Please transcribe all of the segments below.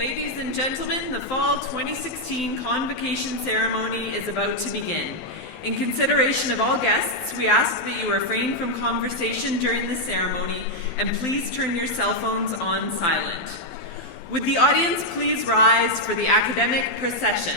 Ladies and gentlemen, the Fall 2016 Convocation ceremony is about to begin. In consideration of all guests, we ask that you refrain from conversation during the ceremony and please turn your cell phones on silent. Would the audience please rise for the academic procession?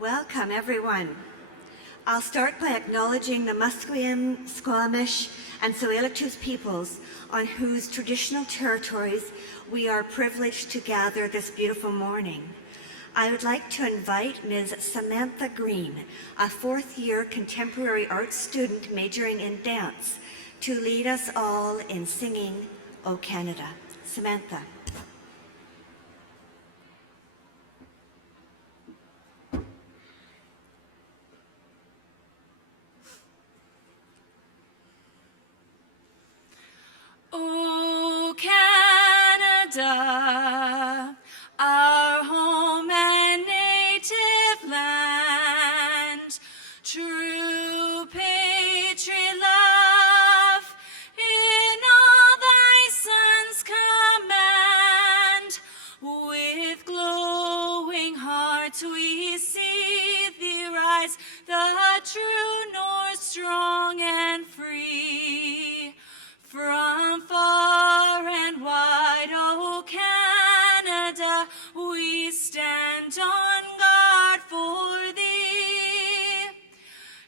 Welcome, everyone. I'll start by acknowledging the Musqueam, Squamish, and Tsleil-Waututh peoples on whose traditional territories we are privileged to gather this beautiful morning. I would like to invite Ms. Samantha Green, a fourth-year contemporary arts student majoring in dance, to lead us all in singing O Canada. Samantha. O Canada, our home and native land, true patriot love in all thy sons command. With glowing hearts we see thee rise, the true north, strong and free. From far and wide, O Canada, we stand on guard for thee.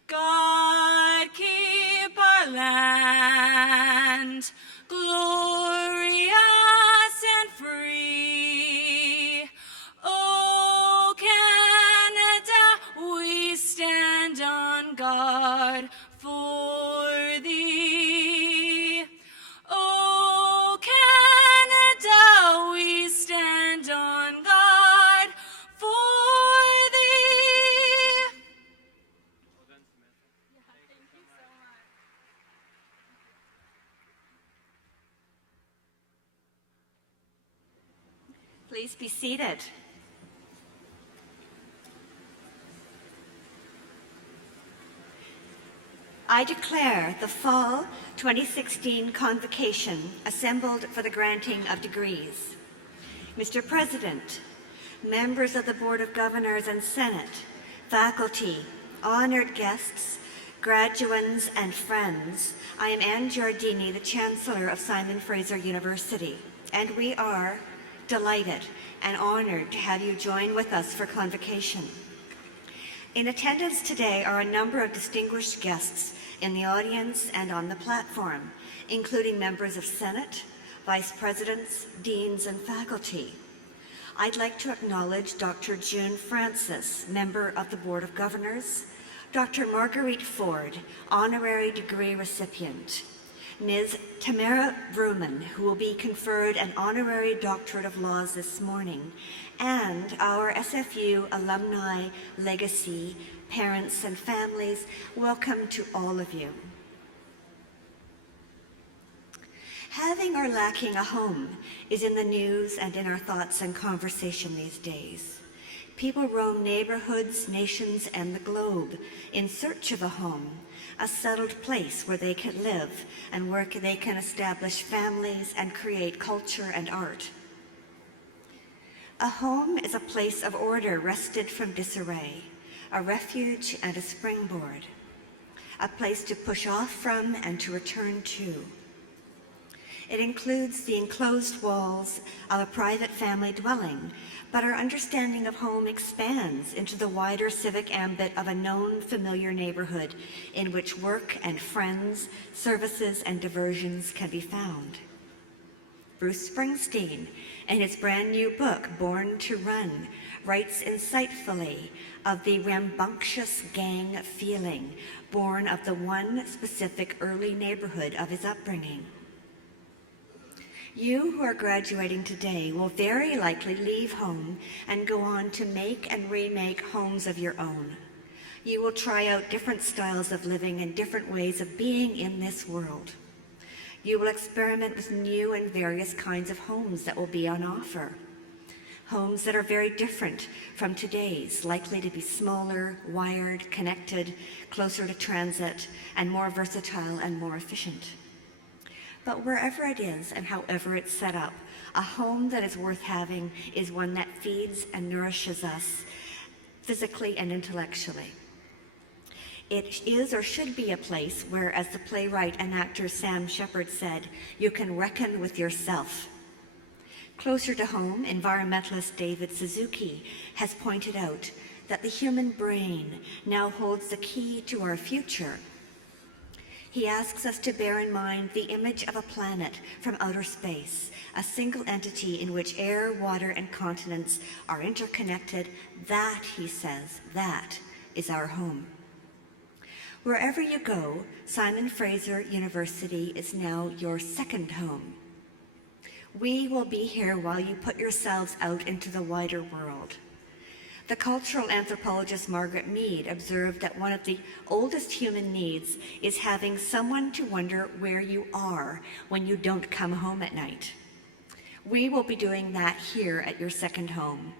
God keep our land glorious and free. O Canada, we stand on guard for thee. O Canada, we stand on guard for thee. Well done, Samantha. Thank you so much. Please be seated. I declare the Fall 2016 Convocation assembled for the granting of degrees. Mr. President, members of the Board of Governors and Senate, faculty, honored guests, graduands, and friends, I am Anne Giardini, the Chancellor of Simon Fraser University, and we are delighted and honored to have you join with us for Convocation. In attendance today are a number of distinguished guests in the audience and on the platform, including members of Senate, vice presidents, deans, and faculty. I'd like to acknowledge Dr. June Francis, member of the Board of Governors, Dr. Marguerite Ford, honorary degree recipient, Ms. Tamara Vrooman, who will be conferred an honorary doctorate of laws this morning, and our SFU alumni, legacy, parents, and families. Welcome to all of you. Having or lacking a home is in the news and in our thoughts and conversation these days. People roam neighborhoods, nations, and the globe in search of a home, a settled place where they can live and where they can establish families and create culture and art. A home is a place of order wrested from disarray, a refuge and a springboard, a place to push off from and to return to. It includes the enclosed walls of a private family dwelling, but our understanding of home expands into the wider civic ambit of a known, familiar neighborhood in which work and friends, services, and diversions can be found. Bruce Springsteen, in his brand new book, Born to Run, writes insightfully of the rambunctious gang feeling born of the one specific early neighborhood of his upbringing. You who are graduating today will very likely leave home and go on to make and remake homes of your own. You will try out different styles of living and different ways of being in this world. You will experiment with new and various kinds of homes that will be on offer. Homes that are very different from today's, likely to be smaller, wired, connected, closer to transit, and more versatile and more efficient. But wherever it is and however it's set up, a home that is worth having is one that feeds and nourishes us physically and intellectually. It is or should be a place where, as the playwright and actor Sam Shepard said, you can reckon with yourself. Closer to home, environmentalist David Suzuki has pointed out that the human brain now holds the key to our future, he asks us to bear in mind the image of a planet from outer space, a single entity in which air, water, and continents are interconnected. That, he says, that is our home. Wherever you go, Simon Fraser University is now your second home. We will be here while you put yourselves out into the wider world. The cultural anthropologist Margaret Mead observed that one of the oldest human needs is having someone to wonder where you are when you don't come home at night. We will be doing that here at your second home.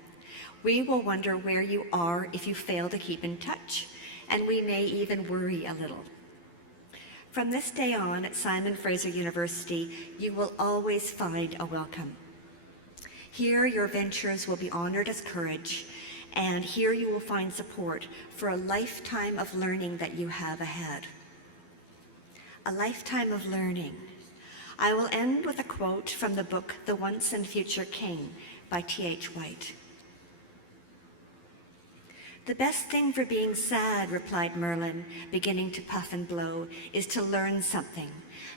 We will wonder where you are if you fail to keep in touch, and we may even worry a little. From this day on at Simon Fraser University, you will always find a welcome. Here your ventures will be honored as courage, and here you will find support for a lifetime of learning that you have ahead. A lifetime of learning. I will end with a quote from the book The Once and Future King by T.H. White. "The best thing for being sad," replied Merlin, beginning to puff and blow, "is to learn something.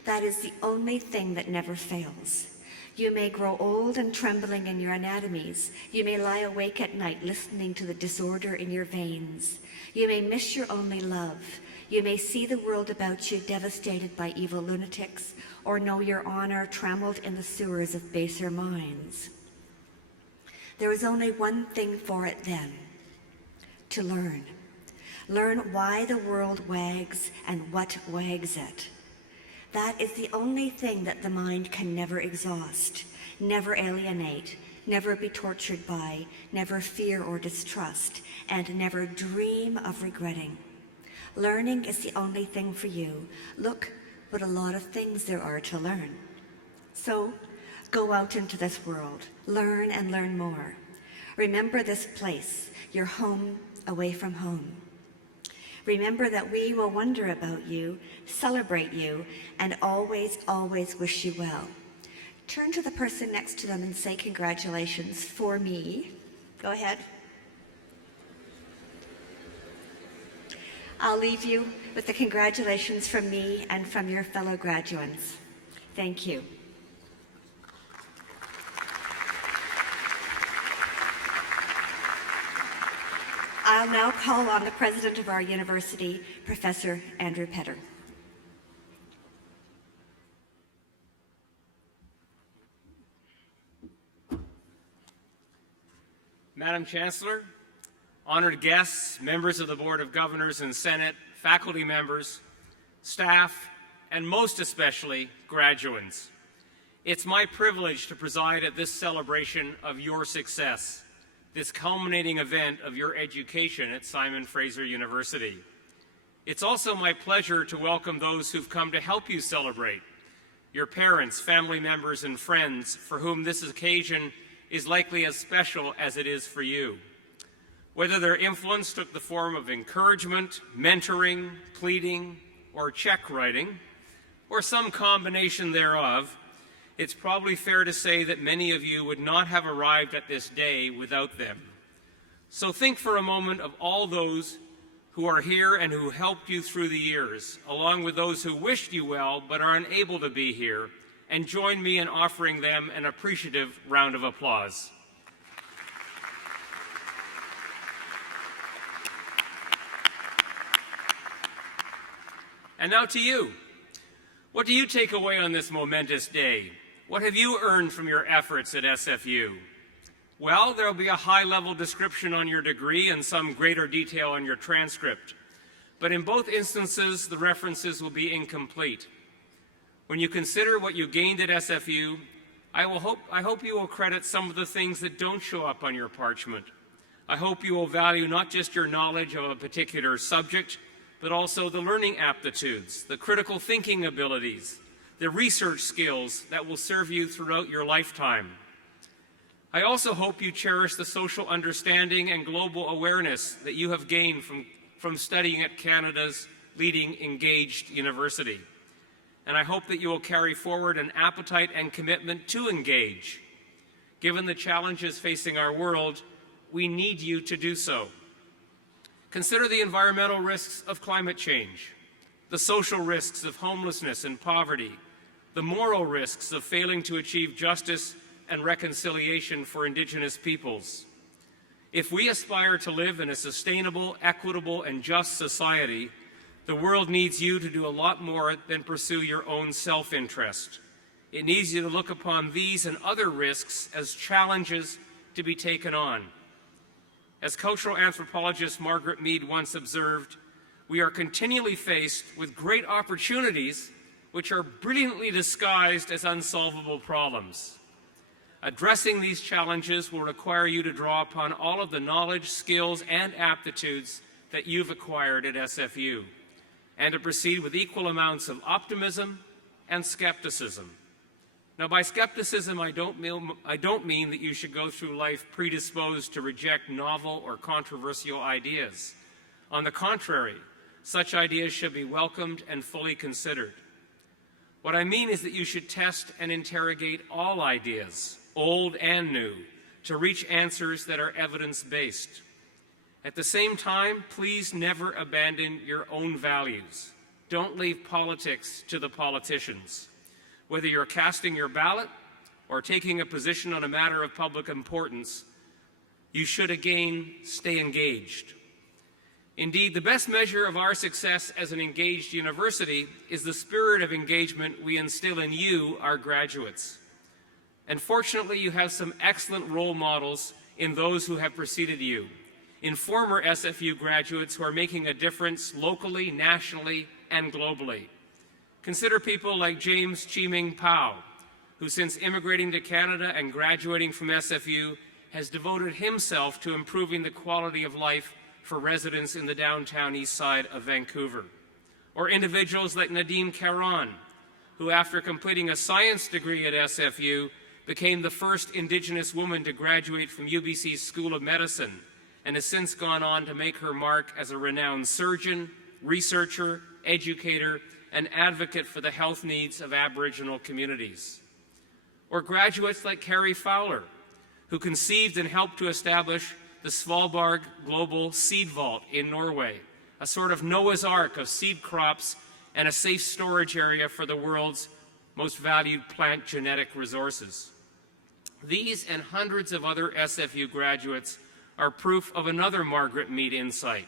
That is the only thing that never fails. You may grow old and trembling in your anatomies. You may lie awake at night listening to the disorder in your veins. You may miss your only love. You may see the world about you devastated by evil lunatics, or know your honor trammeled in the sewers of baser minds. There is only one thing for it then: to learn. Learn why the world wags and what wags it. That is the only thing that the mind can never exhaust, never alienate, never be tortured by, never fear or distrust, and never dream of regretting. Learning is the only thing for you. Look what a lot of things there are to learn. So go out into this world, learn and learn more. Remember this place, your home away from home. Remember that we will wonder about you, celebrate you, and always, always wish you well. Turn to the person next to them and say congratulations for me. Go ahead. I'll leave you with the congratulations from me and from your fellow graduates. Thank you. I'll now call on the president of our university, Professor Andrew Petter. Madam Chancellor, honored guests, members of the Board of Governors and Senate, faculty members, staff, and most especially graduates. It's my privilege to preside at this celebration of your success, this culminating event of your education at Simon Fraser University. It's also my pleasure to welcome those who've come to help you celebrate, your parents, family members, and friends for whom this occasion is likely as special as it is for you. Whether their influence took the form of encouragement, mentoring, pleading, or check writing, or some combination thereof, it's probably fair to say that many of you would not have arrived at this day without them. So think for a moment of all those who are here and who helped you through the years, along with those who wished you well but are unable to be here, and join me in offering them an appreciative round of applause. And now to you. What do you take away on this momentous day? What have you earned from your efforts at SFU? Well, there will be a high-level description on your degree and some greater detail on your transcript. But in both instances, the references will be incomplete. When you consider what you gained at SFU, I hope you will credit some of the things that don't show up on your parchment. I hope you will value not just your knowledge of a particular subject, but also the learning aptitudes, the critical thinking abilities, the research skills that will serve you throughout your lifetime. I also hope you cherish the social understanding and global awareness that you have gained from studying at Canada's leading engaged university. And I hope that you will carry forward an appetite and commitment to engage. Given the challenges facing our world, we need you to do so. Consider the environmental risks of climate change, the social risks of homelessness and poverty, the moral risks of failing to achieve justice and reconciliation for Indigenous peoples. If we aspire to live in a sustainable, equitable, and just society, the world needs you to do a lot more than pursue your own self-interest. It needs you to look upon these and other risks as challenges to be taken on. As cultural anthropologist Margaret Mead once observed, we are continually faced with great opportunities which are brilliantly disguised as unsolvable problems. Addressing these challenges will require you to draw upon all of the knowledge, skills, and aptitudes that you've acquired at SFU, and to proceed with equal amounts of optimism and skepticism. Now, by skepticism, I don't mean that you should go through life predisposed to reject novel or controversial ideas. On the contrary, such ideas should be welcomed and fully considered. What I mean is that you should test and interrogate all ideas, old and new, to reach answers that are evidence-based. At the same time, please never abandon your own values. Don't leave politics to the politicians. Whether you're casting your ballot or taking a position on a matter of public importance, you should again stay engaged. Indeed, the best measure of our success as an engaged university is the spirit of engagement we instill in you, our graduates. And fortunately, you have some excellent role models in those who have preceded you, in former SFU graduates who are making a difference locally, nationally, and globally. Consider people like James Chiming Pao, who since immigrating to Canada and graduating from SFU has devoted himself to improving the quality of life for residents in the downtown east side of Vancouver. Or individuals like Nadine Caron, who after completing a science degree at SFU became the first Indigenous woman to graduate from UBC's School of Medicine and has since gone on to make her mark as a renowned surgeon, researcher, educator, and advocate for the health needs of Aboriginal communities. Or graduates like Carrie Fowler, who conceived and helped to establish the Svalbard Global Seed Vault in Norway, a sort of Noah's Ark of seed crops and a safe storage area for the world's most valued plant genetic resources. These and hundreds of other SFU graduates are proof of another Margaret Mead insight,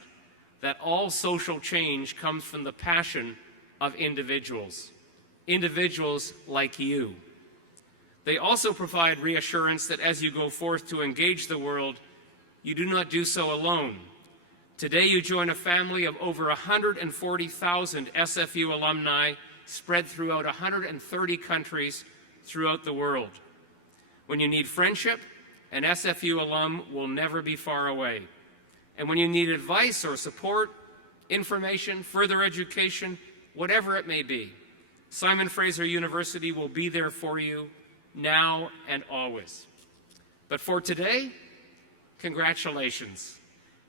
that all social change comes from the passion of individuals like you. They also provide reassurance that as you go forth to engage the world, you do not do so alone. Today you join a family of over 140,000 SFU alumni spread throughout 130 countries throughout the world. When you need friendship, an SFU alum will never be far away. And when you need advice or support, information, further education, whatever it may be, Simon Fraser University will be there for you now and always. But for today, congratulations.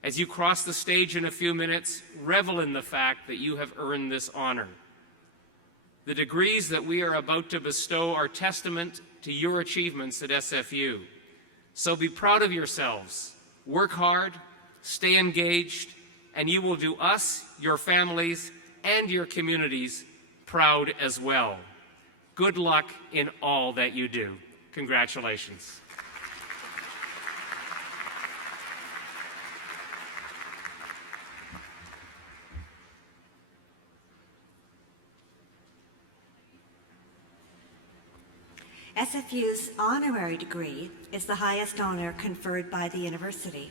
As you cross the stage in a few minutes, revel in the fact that you have earned this honor. The degrees that we are about to bestow are testament to your achievements at SFU. So be proud of yourselves, work hard, stay engaged, and you will do us, your families, and your communities proud as well. Good luck in all that you do. Congratulations. SFU's honorary degree is the highest honor conferred by the university.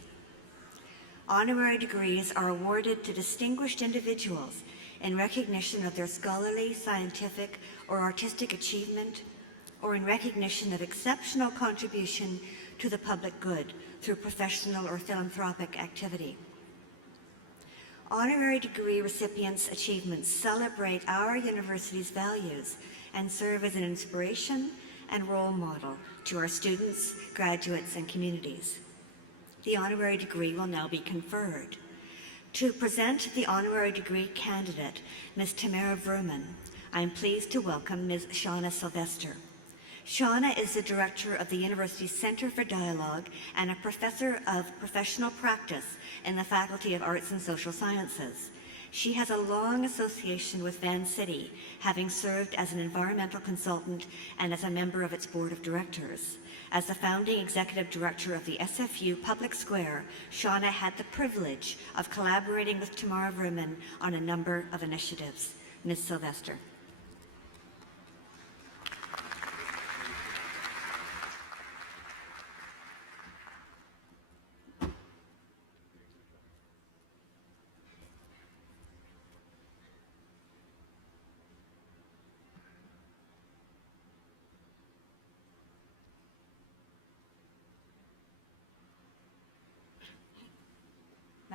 Honorary degrees are awarded to distinguished individuals in recognition of their scholarly, scientific, or artistic achievement, or in recognition of exceptional contribution to the public good through professional or philanthropic activity. Honorary degree recipients' achievements celebrate our university's values and serve as an inspiration and role model to our students, graduates, and communities. The honorary degree will now be conferred. To present the honorary degree candidate, Ms. Tamara Verman, I am pleased to welcome Ms. Shauna Sylvester. Shauna is the director of the university's Center for Dialogue and a professor of professional practice in the Faculty of Arts and Social Sciences. She has a long association with Vancity, having served as an environmental consultant and as a member of its board of directors. As the founding executive director of the SFU Public Square, Shauna had the privilege of collaborating with Tamara Vrooman on a number of initiatives. Ms. Sylvester.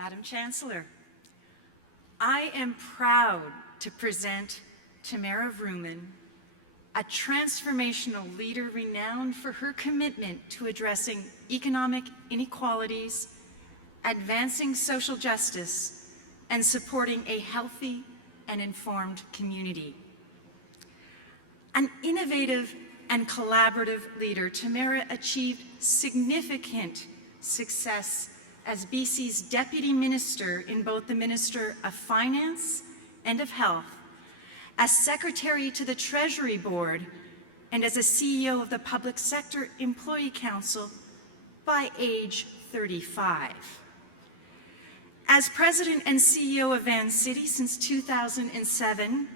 Madam Chancellor, I am proud to present Tamara Vrooman, a transformational leader renowned for her commitment to addressing economic inequalities, advancing social justice, and supporting a healthy and informed community. An innovative and collaborative leader, Tamara achieved significant success as BC's Deputy Minister in both the Minister of Finance and of Health, as Secretary to the Treasury Board, and as a CEO of the Public Sector Employee Council by age 35. As President and CEO of Vancity since 2007,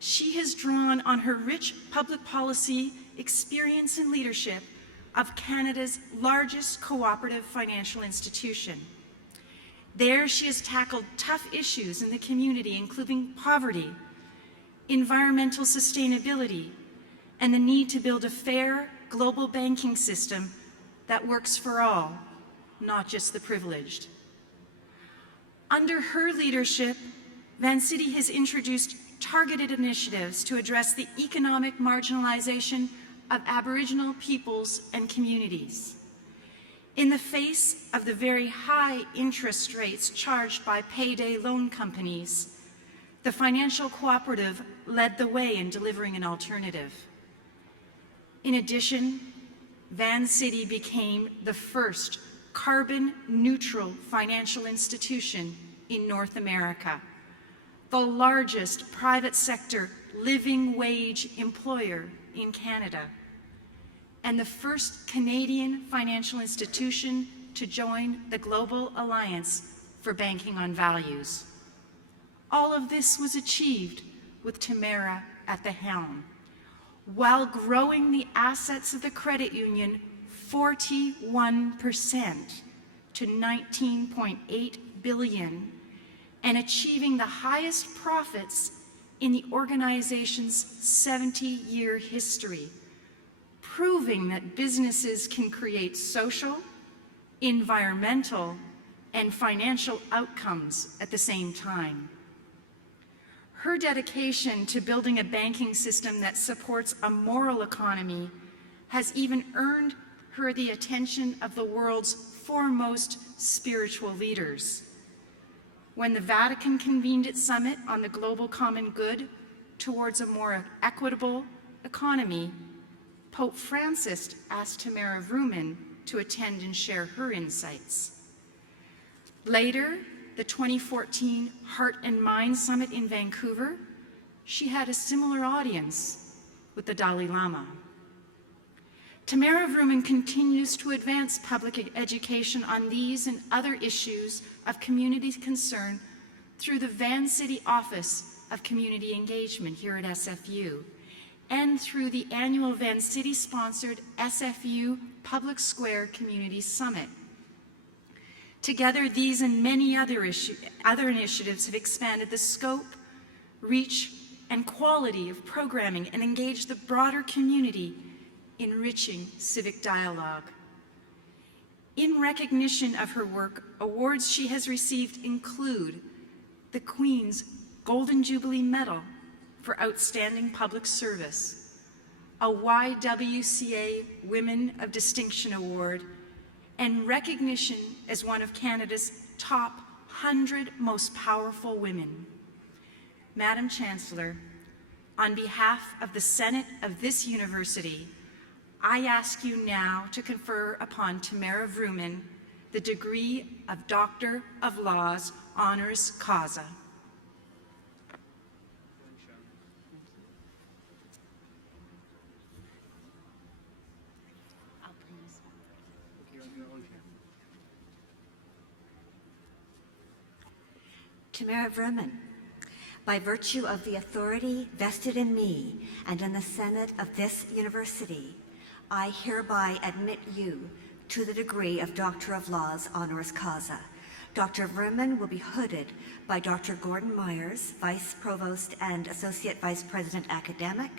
she has drawn on her rich public policy experience and leadership of Canada's largest cooperative financial institution. There, she has tackled tough issues in the community, including poverty, environmental sustainability, and the need to build a fair global banking system that works for all, not just the privileged. Under her leadership, Vancity has introduced targeted initiatives to address the economic marginalization of Aboriginal peoples and communities. In the face of the very high interest rates charged by payday loan companies, the financial cooperative led the way in delivering an alternative. In addition, Vancity became the first carbon-neutral financial institution in North America, the largest private sector living wage employer in Canada, and the first Canadian financial institution to join the Global Alliance for Banking on Values. All of this was achieved with Tamara at the helm, while growing the assets of the credit union 41% to $19.8 billion, and achieving the highest profits in the organization's 70-year history, proving that businesses can create social, environmental, and financial outcomes at the same time. Her dedication to building a banking system that supports a moral economy has even earned her the attention of the world's foremost spiritual leaders. When the Vatican convened its summit on the global common good towards a more equitable economy, Pope Francis asked Tamara Vrooman to attend and share her insights. Later, the 2014 Heart and Mind Summit in Vancouver, she had a similar audience with the Dalai Lama. Tamara Vrooman continues to advance public education on these and other issues of community concern through the Vancity Office of Community Engagement here at SFU, and through the annual Vancity-sponsored SFU Public Square Community Summit. Together, these and many other initiatives have expanded the scope, reach, and quality of programming and engaged the broader community, enriching civic dialogue. In recognition of her work, awards she has received include the Queen's Golden Jubilee Medal for Outstanding Public Service, a YWCA Women of Distinction Award, and recognition as one of Canada's top 100 most powerful women. Madam Chancellor, on behalf of the Senate of this university, I ask you now to confer upon Tamara Vrooman the degree of Doctor of Laws, honoris causa. Tamara Vrooman, by virtue of the authority vested in me and in the Senate of this university, I hereby admit you to the degree of Doctor of Laws, honoris causa. Dr. Vrooman will be hooded by Dr. Gordon Myers, Vice Provost and Associate Vice President Academic,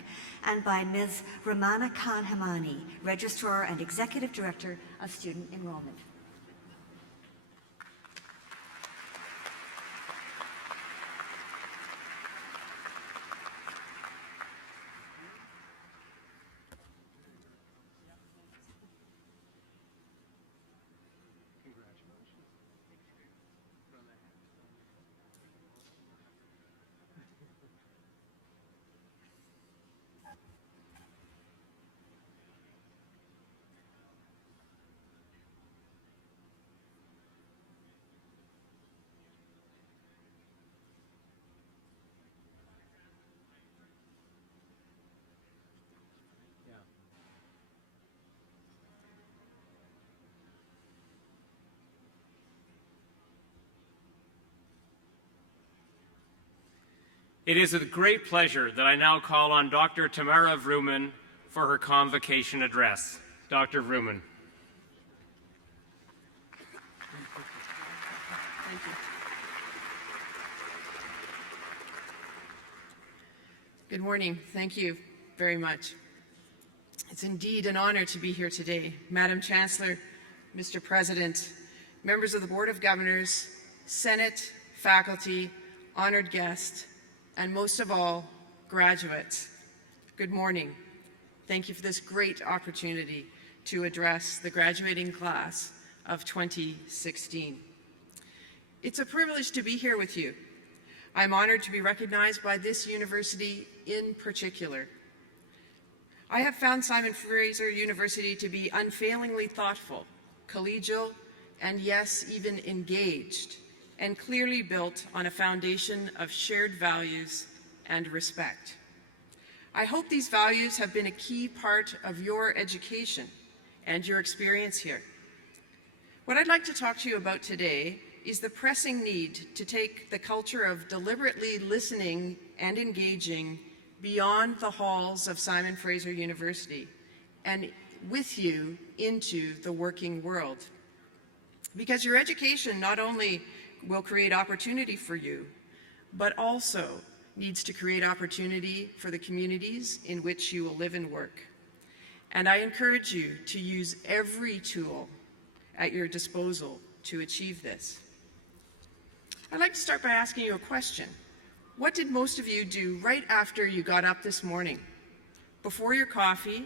and by Ms. Ramana Khan Hamani, Registrar and Executive Director of Student Enrollment. It is with great pleasure that I now call on Dr. Tamara Vrooman for her convocation address. Dr. Vrooman. Thank you. Good morning. Thank you very much. It's indeed an honor to be here today. Madam Chancellor, Mr. President, members of the Board of Governors, Senate, faculty, honored guests, and most of all, graduates. Good morning. Thank you for this great opportunity to address the graduating class of 2016. It's a privilege to be here with you. I'm honored to be recognized by this university in particular. I have found Simon Fraser University to be unfailingly thoughtful, collegial, and yes, even engaged, and clearly built on a foundation of shared values and respect. I hope these values have been a key part of your education and your experience here. What I'd like to talk to you about today is the pressing need to take the culture of deliberately listening and engaging beyond the halls of Simon Fraser University and with you into the working world. Because your education not only will create opportunity for you, but also needs to create opportunity for the communities in which you will live and work. And I encourage you to use every tool at your disposal to achieve this. I'd like to start by asking you a question. What did most of you do right after you got up this morning? Before your coffee,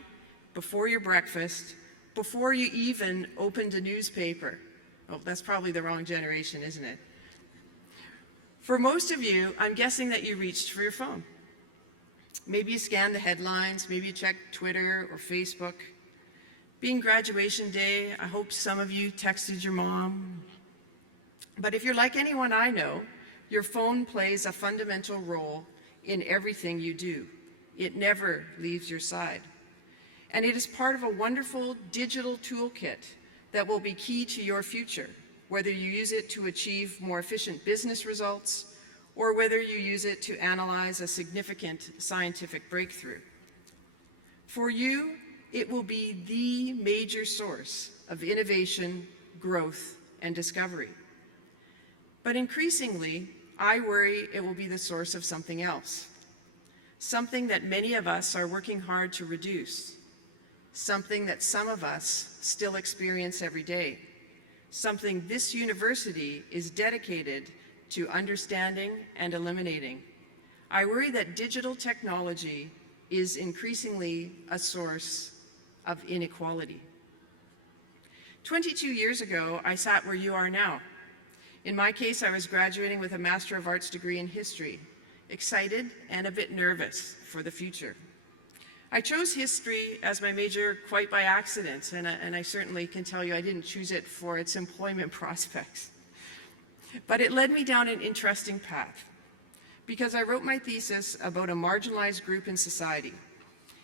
before your breakfast, before you even opened a newspaper? Oh, that's probably the wrong generation, isn't it? For most of you, I'm guessing that you reached for your phone. Maybe you scanned the headlines, maybe you checked Twitter or Facebook. Being graduation day, I hope some of you texted your mom. But if you're like anyone I know, your phone plays a fundamental role in everything you do. It never leaves your side. And it is part of a wonderful digital toolkit that will be key to your future, whether you use it to achieve more efficient business results or whether you use it to analyze a significant scientific breakthrough. For you, it will be the major source of innovation, growth, and discovery. But increasingly, I worry it will be the source of something else, something that many of us are working hard to reduce, something that some of us still experience every day, something this university is dedicated to understanding and eliminating. I worry that digital technology is increasingly a source of inequality. 22 years ago, I sat where you are now. In my case, I was graduating with a Master of Arts degree in history, excited and a bit nervous for the future. I chose history as my major quite by accident, and I certainly can tell you I didn't choose it for its employment prospects. But it led me down an interesting path, because I wrote my thesis about a marginalized group in society.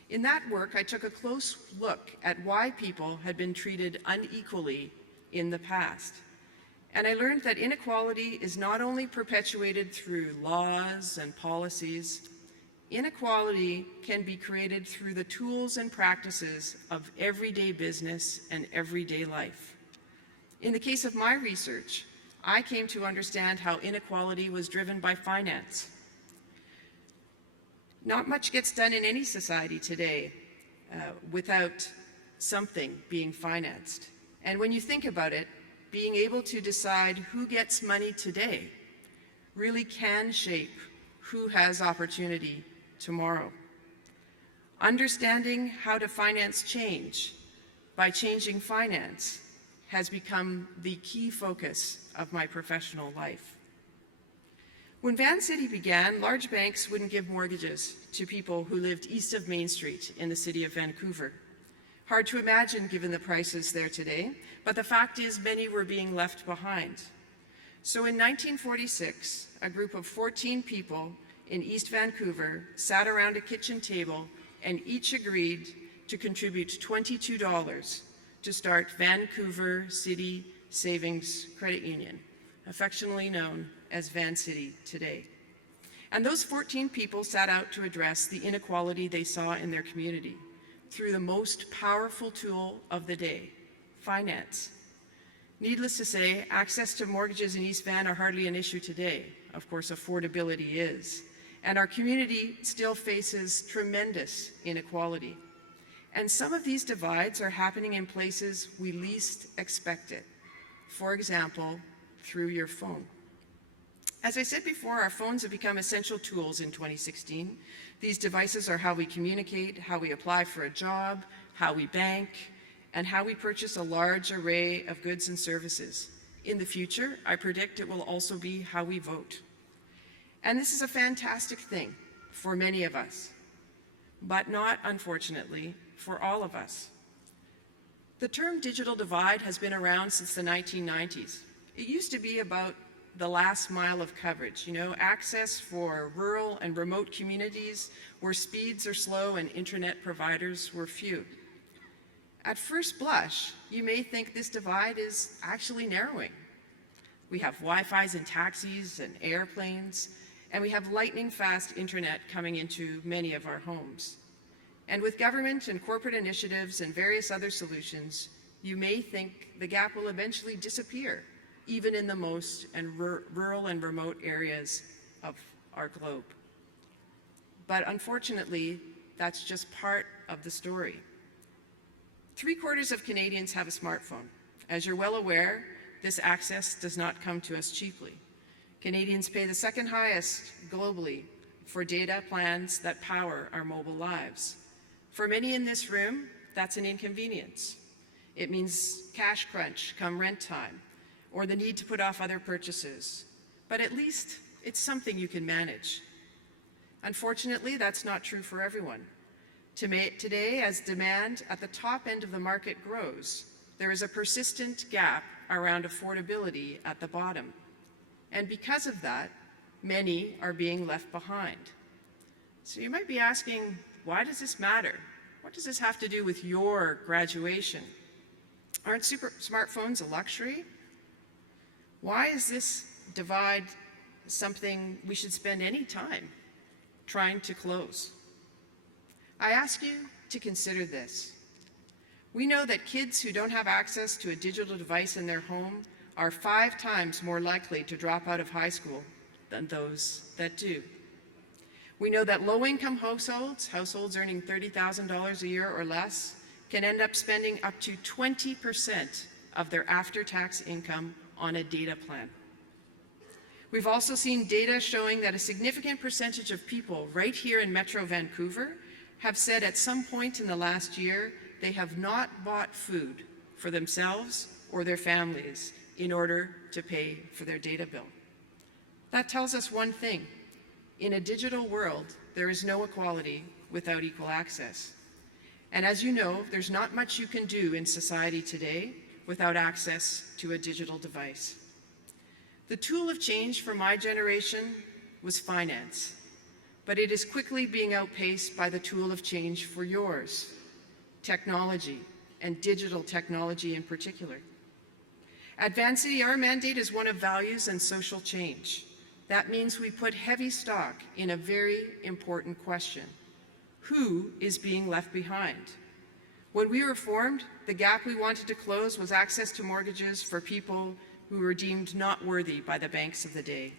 In that work, I took a close look at why people had been treated unequally in the past. And I learned that inequality is not only perpetuated through laws and policies, inequality can be created through the tools and practices of everyday business and everyday life. In the case of my research, I came to understand how inequality was driven by finance. Not much gets done in any society today without something being financed. And when you think about it, being able to decide who gets money today really can shape who has opportunity tomorrow. Understanding how to finance change by changing finance has become the key focus of my professional life. When Van City began, large banks wouldn't give mortgages to people who lived east of Main Street in the city of Vancouver. Hard to imagine given the prices there today, but the fact is many were being left behind. So in 1946, a group of 14 people in East Vancouver sat around a kitchen table and each agreed to contribute $22 to start Vancouver City Savings Credit Union, affectionately known as Van City today. And those 14 people set out to address the inequality they saw in their community through the most powerful tool of the day, finance. Needless to say, access to mortgages in East Van are hardly an issue today. Of course, affordability is. And our community still faces tremendous inequality. And some of these divides are happening in places we least expect it. For example, through your phone. As I said before, our phones have become essential tools in 2016. These devices are how we communicate, how we apply for a job, how we bank, and how we purchase a large array of goods and services. In the future, I predict it will also be how we vote. And this is a fantastic thing for many of us, but not, unfortunately, for all of us. The term digital divide has been around since the 1990s. It used to be about the last mile of coverage, access for rural and remote communities where speeds are slow and internet providers were few. At first blush, you may think this divide is actually narrowing. We have Wi-Fi's in taxis and airplanes, and we have lightning-fast internet coming into many of our homes. And with government and corporate initiatives and various other solutions, you may think the gap will eventually disappear, even in the most rural and remote areas of our globe. But unfortunately, that's just part of the story. 3/4 of Canadians have a smartphone. As you're well aware, this access does not come to us cheaply. Canadians pay the second highest globally for data plans that power our mobile lives. For many in this room, that's an inconvenience. It means cash crunch come rent time, or the need to put off other purchases. But at least it's something you can manage. Unfortunately, that's not true for everyone. Today, as demand at the top end of the market grows, there is a persistent gap around affordability at the bottom. And because of that, many are being left behind. So you might be asking, why does this matter? What does this have to do with your graduation? Aren't smartphones a luxury? Why is this divide something we should spend any time trying to close? I ask you to consider this. We know that kids who don't have access to a digital device in their home are 5 times more likely to drop out of high school than those that do. We know that low-income households earning $30,000 a year or less, can end up spending up to 20% of their after-tax income on a data plan. We've also seen data showing that a significant percentage of people right here in Metro Vancouver have said at some point in the last year they have not bought food for themselves or their families in order to pay for their data bill. That tells us one thing. In a digital world, there is no equality without equal access. And as you know, there's not much you can do in society today without access to a digital device. The tool of change for my generation was finance, but it is quickly being outpaced by the tool of change for yours, technology, and digital technology in particular. At Vancity, our mandate is one of values and social change. That means we put heavy stock in a very important question: who is being left behind? When we were formed, the gap we wanted to close was access to mortgages for people who were deemed not worthy by the banks of the day.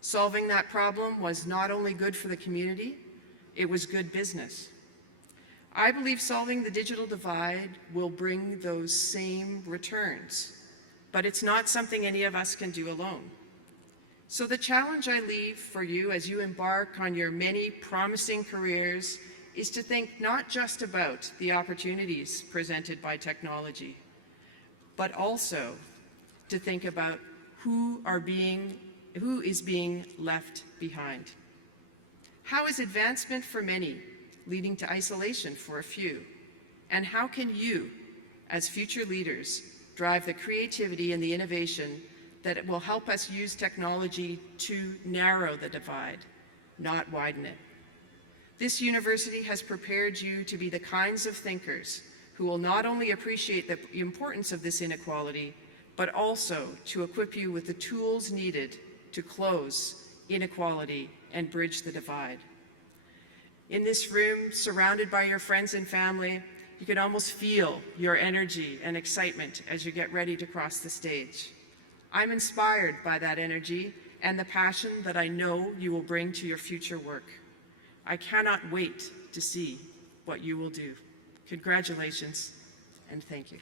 Solving that problem was not only good for the community, it was good business. I believe solving the digital divide will bring those same returns, but it's not something any of us can do alone. So the challenge I leave for you as you embark on your many promising careers is to think not just about the opportunities presented by technology, but also to think about who is being left behind. How is advancement for many leading to isolation for a few? And how can you, as future leaders, drive the creativity and the innovation that will help us use technology to narrow the divide, not widen it? This university has prepared you to be the kinds of thinkers who will not only appreciate the importance of this inequality, but also to equip you with the tools needed to close inequality and bridge the divide. In this room, surrounded by your friends and family, you can almost feel your energy and excitement as you get ready to cross the stage. I'm inspired by that energy and the passion that I know you will bring to your future work. I cannot wait to see what you will do. Congratulations, and thank you.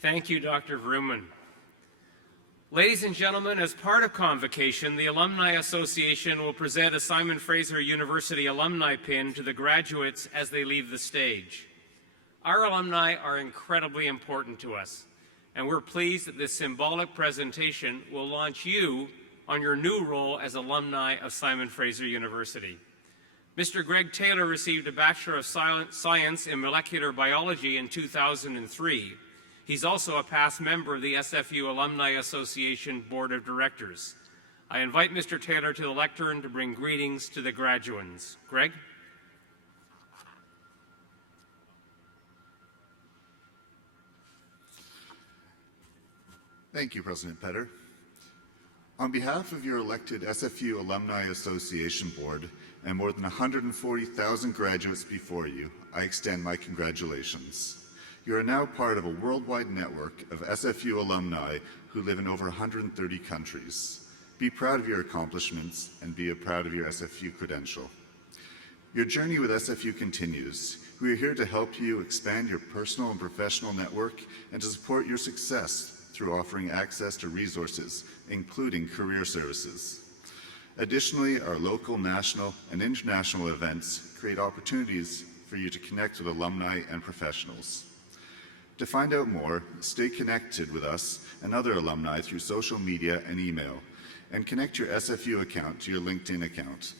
Thank you, Dr. Vrooman. Ladies and gentlemen, as part of Convocation, the Alumni Association will present a Simon Fraser University alumni pin to the graduates as they leave the stage. Our alumni are incredibly important to us, and we're pleased that this symbolic presentation will launch you on your new role as alumni of Simon Fraser University. Mr. Greg Taylor received a Bachelor of Science in Molecular Biology in 2003. He's also a past member of the SFU Alumni Association Board of Directors. I invite Mr. Taylor to the lectern to bring greetings to the graduands. Greg? Thank you, President Petter. On behalf of your elected SFU Alumni Association Board and more than 140,000 graduates before you, I extend my congratulations. You are now part of a worldwide network of SFU alumni who live in over 130 countries. Be proud of your accomplishments and be proud of your SFU credential. Your journey with SFU continues. We are here to help you expand your personal and professional network and to support your success through offering access to resources, including career services. Additionally, our local, national, and international events create opportunities for you to connect with alumni and professionals. To find out more, stay connected with us and other alumni through social media and email, and connect your SFU account to your LinkedIn account.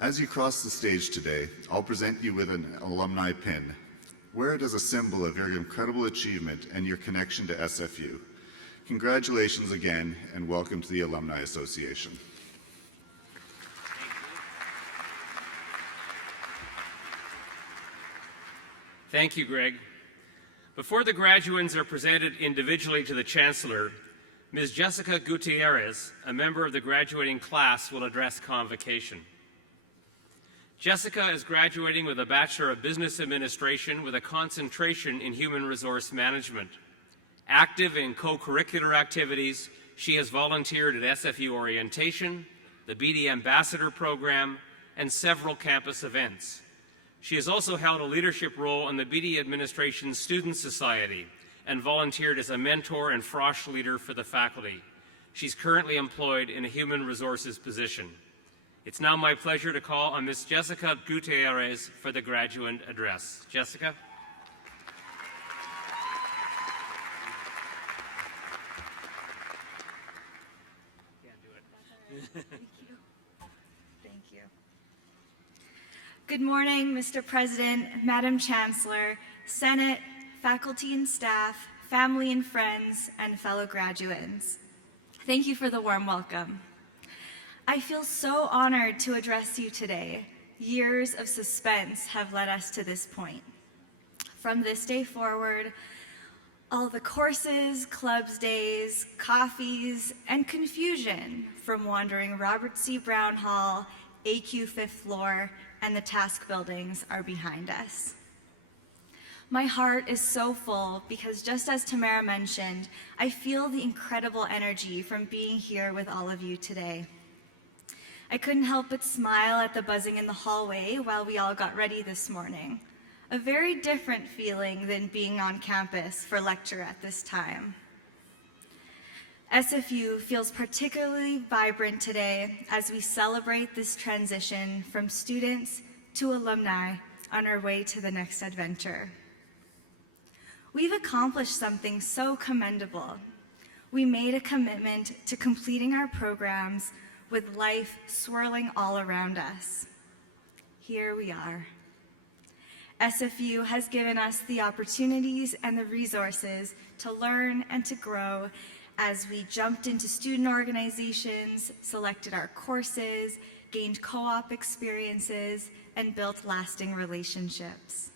As you cross the stage today, I'll present you with an alumni pin. Wear it as a symbol of your incredible achievement and your connection to SFU. Congratulations again, and welcome to the Alumni Association. Thank you, Greg. Before the graduands are presented individually to the Chancellor, Ms. Jessica Gutierrez, a member of the graduating class, will address Convocation. Jessica is graduating with a Bachelor of Business Administration with a concentration in Human Resource Management. Active in co-curricular activities, she has volunteered at SFU Orientation, the BD Ambassador Program, and several campus events. She has also held a leadership role in the BD Administration's Student Society and volunteered as a mentor and frosh leader for the faculty. She's currently employed in a human resources position. It's now my pleasure to call on Ms. Jessica Gutierrez for the graduate address. Jessica? Good morning, Mr. President, Madam Chancellor, Senate, faculty and staff, family and friends, and fellow graduates. Thank you for the warm welcome. I feel so honored to address you today. Years of suspense have led us to this point. From this day forward, all the courses, clubs days, coffees, and confusion from wandering Robert C. Brown Hall, AQ 5th floor, and the task buildings are behind us. My heart is so full because just as Tamara mentioned, I feel the incredible energy from being here with all of you today. I couldn't help but smile at the buzzing in the hallway while we all got ready this morning. A very different feeling than being on campus for lecture at this time. SFU feels particularly vibrant today as we celebrate this transition from students to alumni on our way to the next adventure. We've accomplished something so commendable. We made a commitment to completing our programs with life swirling all around us. Here we are. SFU has given us the opportunities and the resources to learn and to grow as we jumped into student organizations, selected our courses, gained co-op experiences, and built lasting relationships.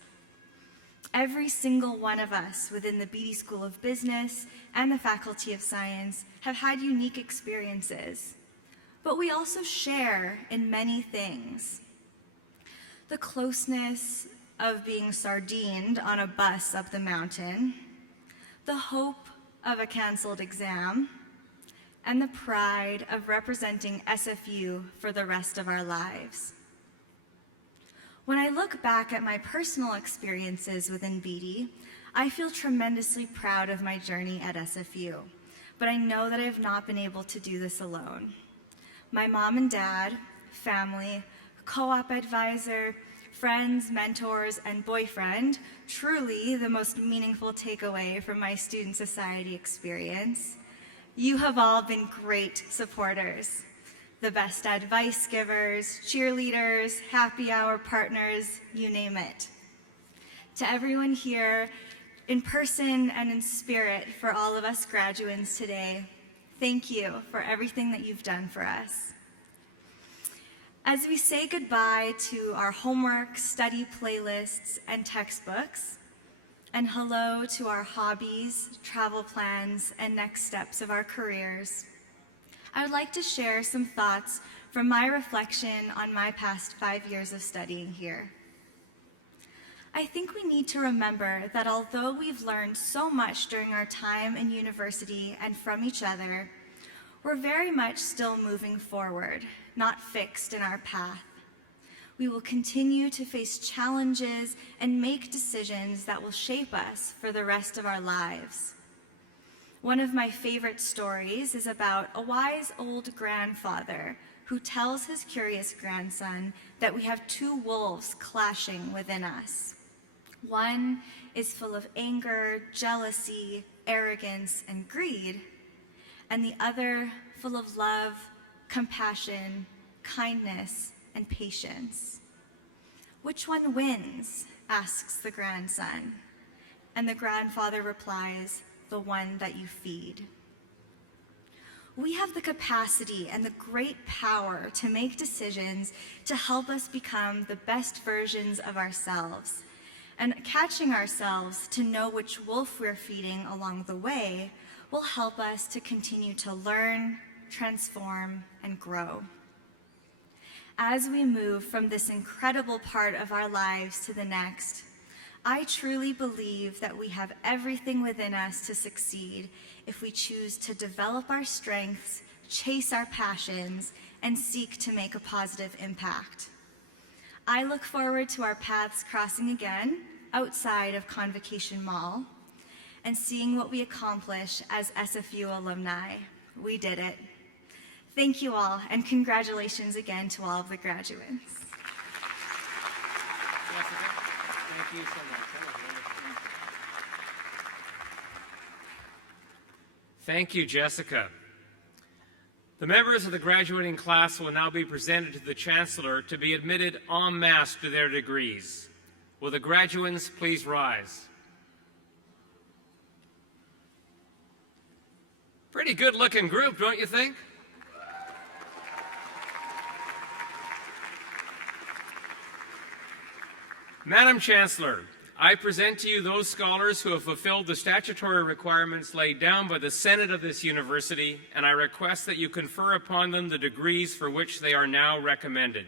Every single one of us within the Beatty School of Business and the Faculty of Science have had unique experiences, but we also share in many things. The closeness of being sardined on a bus up the mountain, the hope of a canceled exam, and the pride of representing SFU for the rest of our lives. When I look back at my personal experiences within Beatty, I feel tremendously proud of my journey at SFU, but I know that I have not been able to do this alone. My mom and dad, family, co-op advisor, friends, mentors, and boyfriend, truly the most meaningful takeaway from my student society experience. You have all been great supporters, the best advice givers, cheerleaders, happy hour partners, you name it. To everyone here, in person and in spirit, for all of us graduates today, thank you for everything that you've done for us. As we say goodbye to our homework, study playlists, and textbooks, and hello to our hobbies, travel plans, and next steps of our careers, I would like to share some thoughts from my reflection on my past 5 years of studying here. I think we need to remember that although we've learned so much during our time in university and from each other, we're very much still moving forward, not fixed in our path. We will continue to face challenges and make decisions that will shape us for the rest of our lives. One of my favorite stories is about a wise old grandfather who tells his curious grandson that we have two wolves clashing within us. One is full of anger, jealousy, arrogance, and greed, and the other full of love, compassion, kindness, and patience. Which one wins? Asks the grandson. And the grandfather replies, the one that you feed. We have the capacity and the great power to make decisions to help us become the best versions of ourselves. And catching ourselves to know which wolf we're feeding along the way will help us to continue to learn, transform, and grow. As we move from this incredible part of our lives to the next, I truly believe that we have everything within us to succeed if we choose to develop our strengths, chase our passions, and seek to make a positive impact. I look forward to our paths crossing again outside of Convocation Mall and seeing what we accomplish as SFU alumni. We did it. Thank you all, and congratulations again to all of the graduates. Jessica, thank you so much. Thank you, Jessica. The members of the graduating class will now be presented to the Chancellor to be admitted en masse to their degrees. Will the graduands please rise? Pretty good-looking group, don't you think? Madam Chancellor, I present to you those scholars who have fulfilled the statutory requirements laid down by the Senate of this university, and I request that you confer upon them the degrees for which they are now recommended.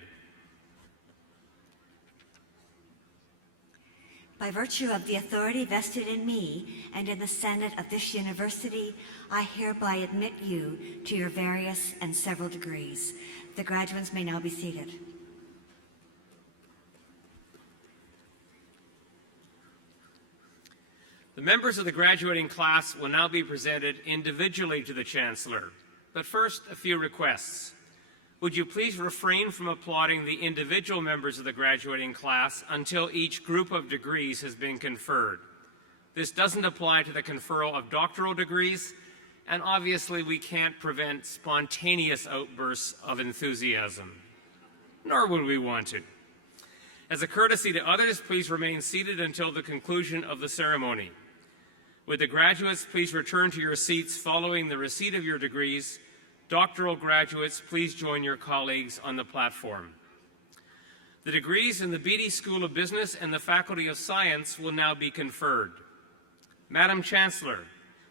By virtue of the authority vested in me and in the Senate of this university, I hereby admit you to your various and several degrees. The graduates may now be seated. The members of the graduating class will now be presented individually to the Chancellor. But first, a few requests. Would you please refrain from applauding the individual members of the graduating class until each group of degrees has been conferred? This doesn't apply to the conferral of doctoral degrees, and obviously we can't prevent spontaneous outbursts of enthusiasm, nor would we want to. As a courtesy to others, please remain seated until the conclusion of the ceremony. Would the graduates please return to your seats following the receipt of your degrees? Doctoral graduates, please join your colleagues on the platform. The degrees in the Beatty School of Business and the Faculty of Science will now be conferred. Madam Chancellor,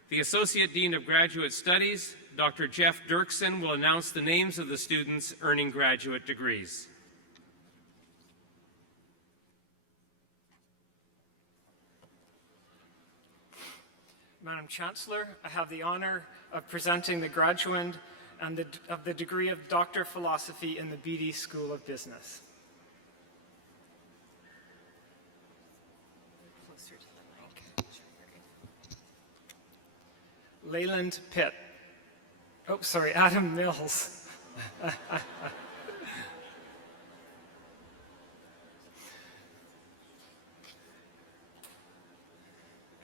the Associate Dean of Graduate Studies, Dr. Jeff Dirksen, will announce the names of the students earning graduate degrees. Madam Chancellor, I have the honor of presenting the graduand of the degree of Doctor of Philosophy in the Beatty School of Business. Leyland Pitt. Oh, sorry, Adam Mills.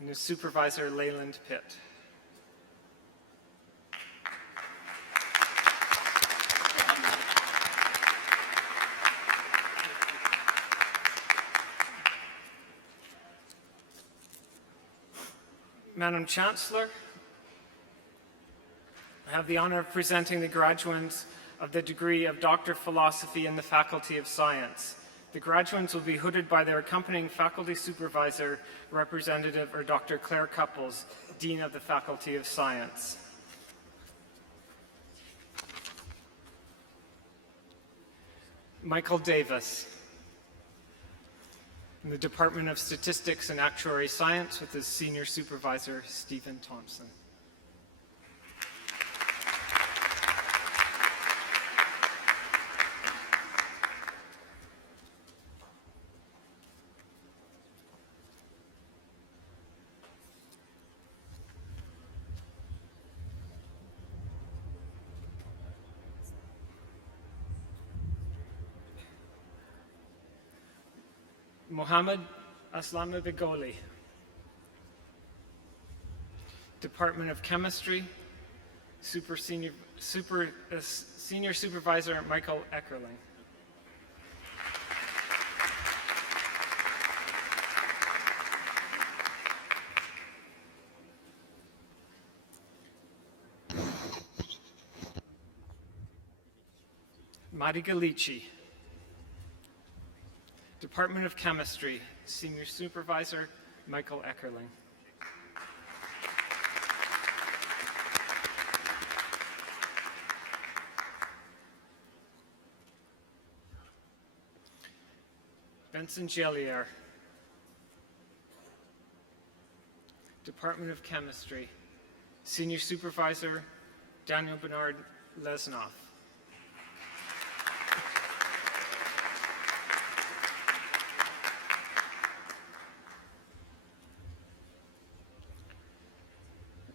And his supervisor, Leyland Pitt. Madam Chancellor, I have the honor of presenting the graduands of the degree of Doctor of Philosophy in the Faculty of Science. The graduands will be hooded by their accompanying faculty supervisor, representative, or Dr. Claire Couples, Dean of the Faculty of Science. Michael Davis, in the Department of Statistics and Actuary Science with his senior supervisor, Stephen Thompson. Mohammed Aslamabegoli, Department of Chemistry, Senior Supervisor Michael Eckerling. Madi Galici, Department of Chemistry, Senior Supervisor Michael Eckerling. Benson Gellier, Department of Chemistry, Senior Supervisor Daniel Bernard Lesnoff.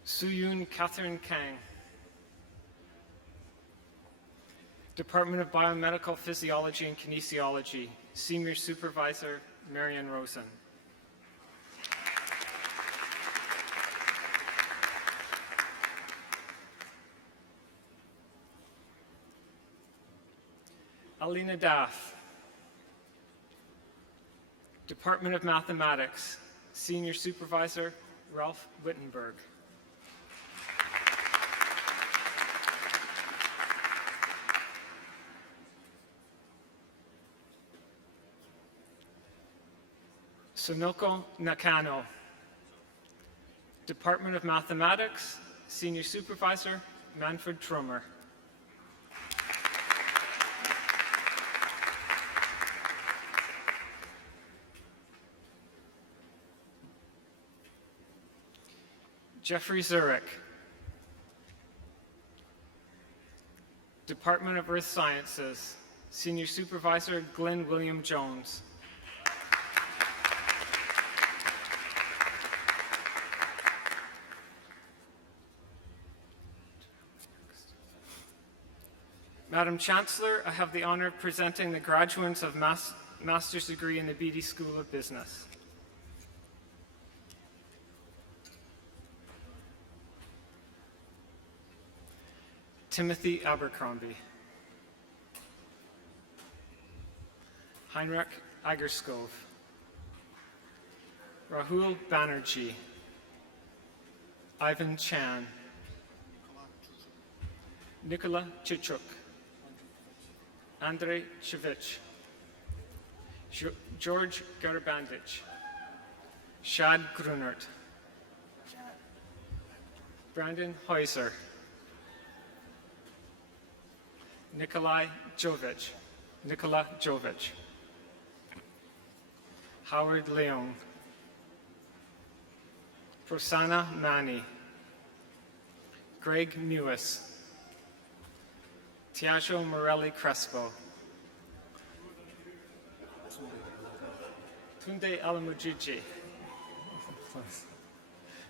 Suyun Catherine Kang, Department of Biomedical Physiology and Kinesiology, Senior Supervisor Marian Rosen. Alina Daff. Department of Mathematics, Senior Supervisor, Ralph Wittenberg. Sonoko Nakano. Department of Mathematics, Senior Supervisor, Manfred Trummer. Jeffrey Zurich. Department of Earth Sciences, Senior Supervisor, Glenn William Jones. Madam Chancellor, I have the honor of presenting the graduates of master's degree in the Beatty School of Business. Timothy Abercrombie. Heinrich Igerskov. Rahul Banerjee. Ivan Chan. Nikola Chichuk. Andrei Chevich. George Garabandich. Shad Grunert. Brandon Heuser. Nikola Jovic. Howard Leung. Prasanna Mani. Greg Mewis. Tiago Morelli Crespo. Tunde Alamujiji.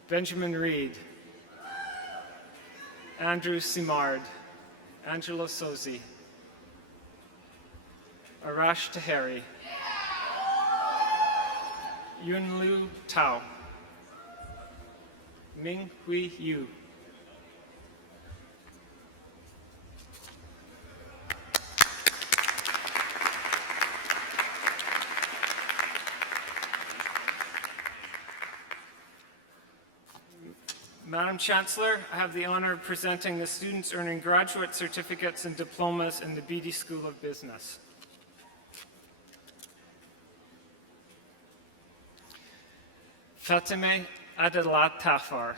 Benjamin Reed. Andrew Simard. Angelo Sozi. Arash Taheri. Yunlu Tao. Ming Hui Yu. Madam Chancellor, I have the honor of presenting the students earning graduate certificates and diplomas in the Beatty School of Business. Fatime Adelat Tafar.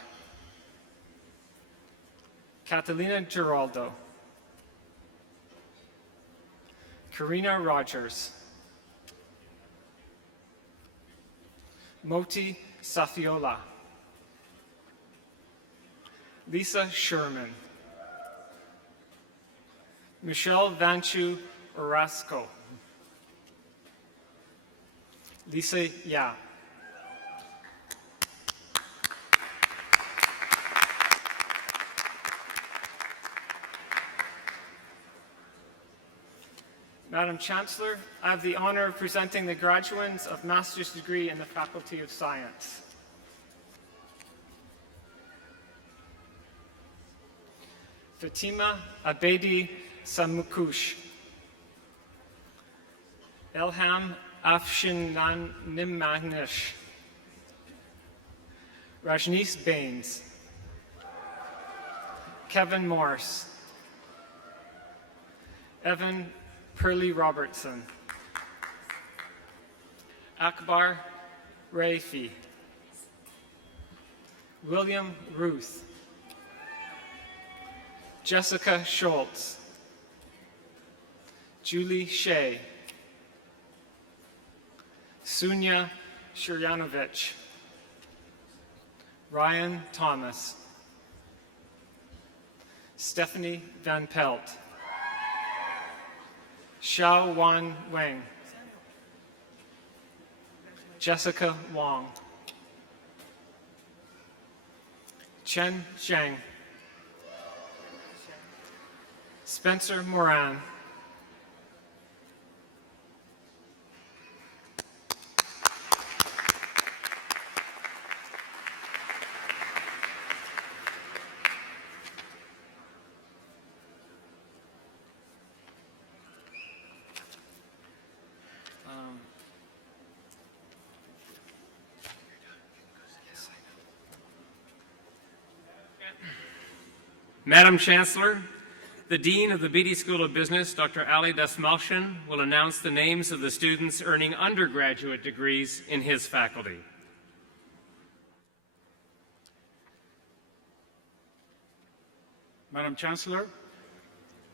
Catalina Giraldo. Karina Rogers. Moti Safiola. Lisa Sherman. Michelle Vanchu Orasco. Lisa Ya. Madam Chancellor, I have the honor of presenting the graduates of master's degree in the Faculty of Science. Fatima Abedi Samukush. Elham Afshinan Nimmanish. Rajneesh Baines. Kevin Morse. Evan Perley Robertson. Akbar Raifi. William Ruth. Jessica Schultz. Julie Shea. Sunya Shuryanovich. Ryan Thomas. Stephanie Van Pelt. Xiao Wan Wang. Jessica Wong. Chen Zhang. Spencer Moran. Madam Chancellor, the Dean of the Beatty School of Business, Dr. Ali Dasmalshan, will announce the names of the students earning undergraduate degrees in his faculty. Madam Chancellor,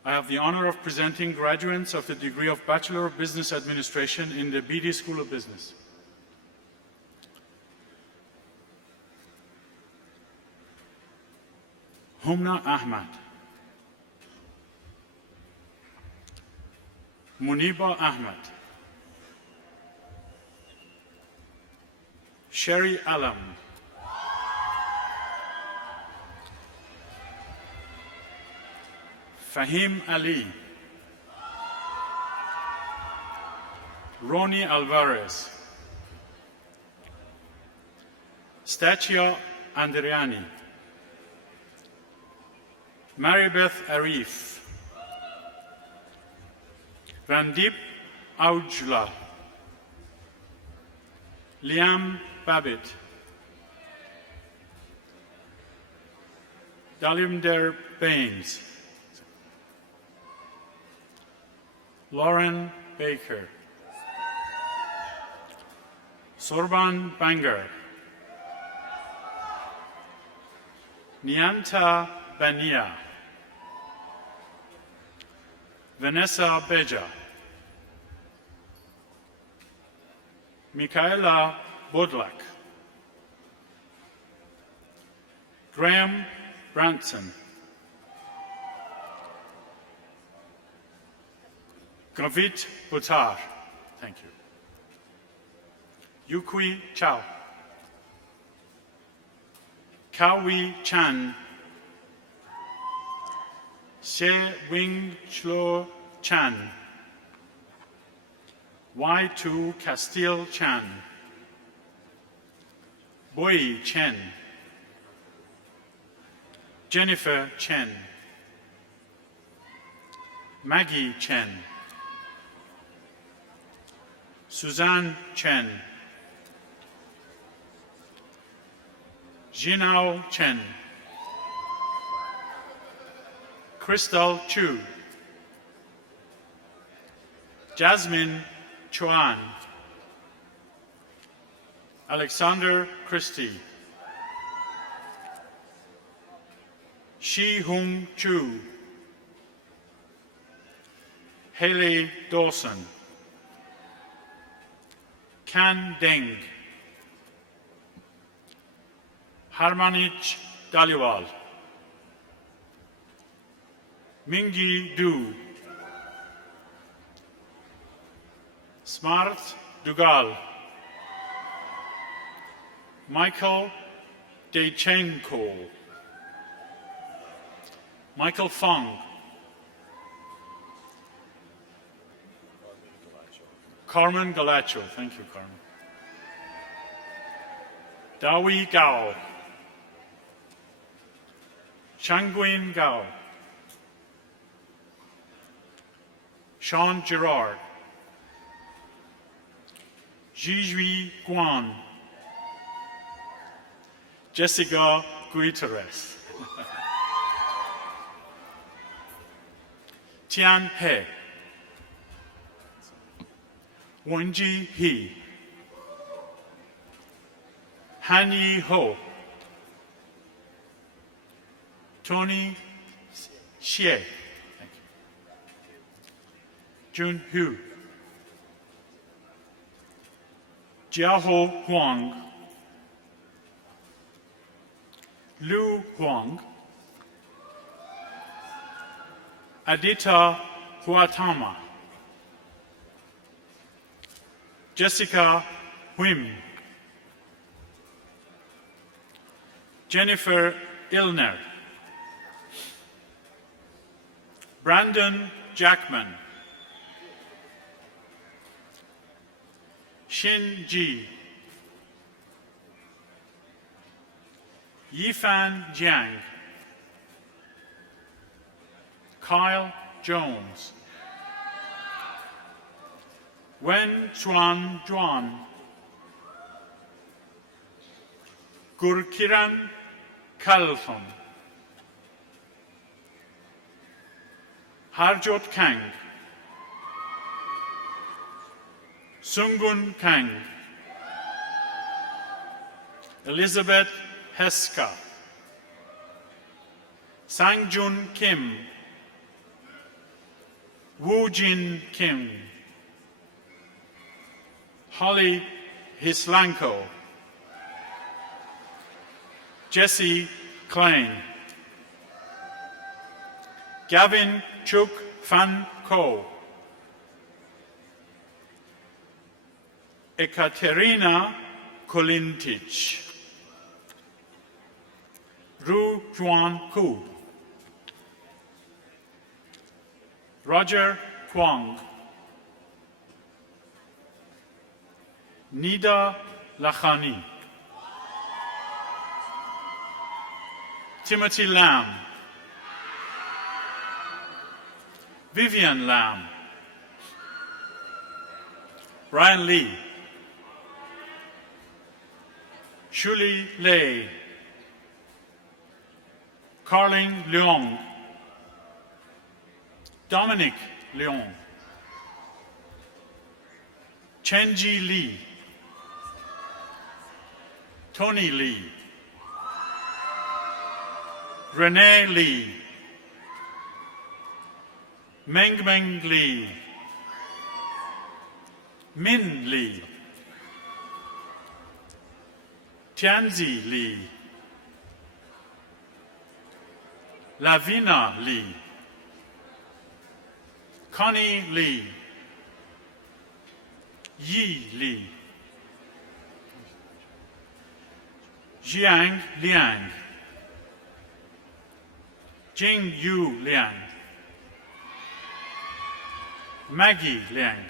I have the honor of presenting graduates of the degree of Bachelor of Business Administration in the Beatty School of Business. Humna Ahmad, Muniba Ahmad, Sherry Alam, Fahim Ali, Roni Alvarez, Stacia Andriani, Maribeth Arif, Randip Aujla, Liam Babbitt, Dalimder Baines, Lauren Baker, Sorban Bangar, Nianta Bania, Vanessa Beja, Michaela Bodlak, Graham Branson, Gavit Buttar, thank you. Yukui Chao, Kawi Chan, Se Wing Chlo Chan, Y2 Castile Chan, Boi Chen, Jennifer Chen, Maggie Chen, Suzanne Chen, Jinao Chen, Crystal Chu, Jasmine Chuan, Alexander Christie, Shi Hung Chu, Haley Dawson, Kan Deng, Harmanich Daliwal, Mingi Du, Smart Dugal, Michael Dechenko, Michael Fong, Carmen Galacho, thank you, Carmen. Dawi Gao, Shangguin Gao, Sean Gerard, Jijui Guan, Jessica Guiteres, Tian He, Wenji He, Han Yi Ho, Tony Xie, Jun Hu, Jiaho Huang, Lu Huang, Adita Huatama, Jessica Huim, Jennifer Ilner, Brandon Jackman, Xin Ji, Yifan Jiang, Kyle Jones, Wen Chuan Juan, Gurkiran Kalthon, Harjot Kang, Sungun Kang, Elizabeth Heska, Sangjun Kim, Woo Jin Kim, Holly Hislanko, Jesse Klein, Gavin Chuk Fan Ko, Ekaterina Kolintich, Ru Juan Ku, Roger Kwong, Nida Lakhani, Timothy Lam, Vivian Lam, Brian Lee, Shuli Lei, Carling Leong, Dominic Leong, Chenji Lee, Tony Lee, Renee Lee, Meng Lee, Min Lee, Tianzi Lee, Lavina Lee, Connie Lee, Yi Lee, Jiang Liang, Jing Yu Liang, Maggie Liang,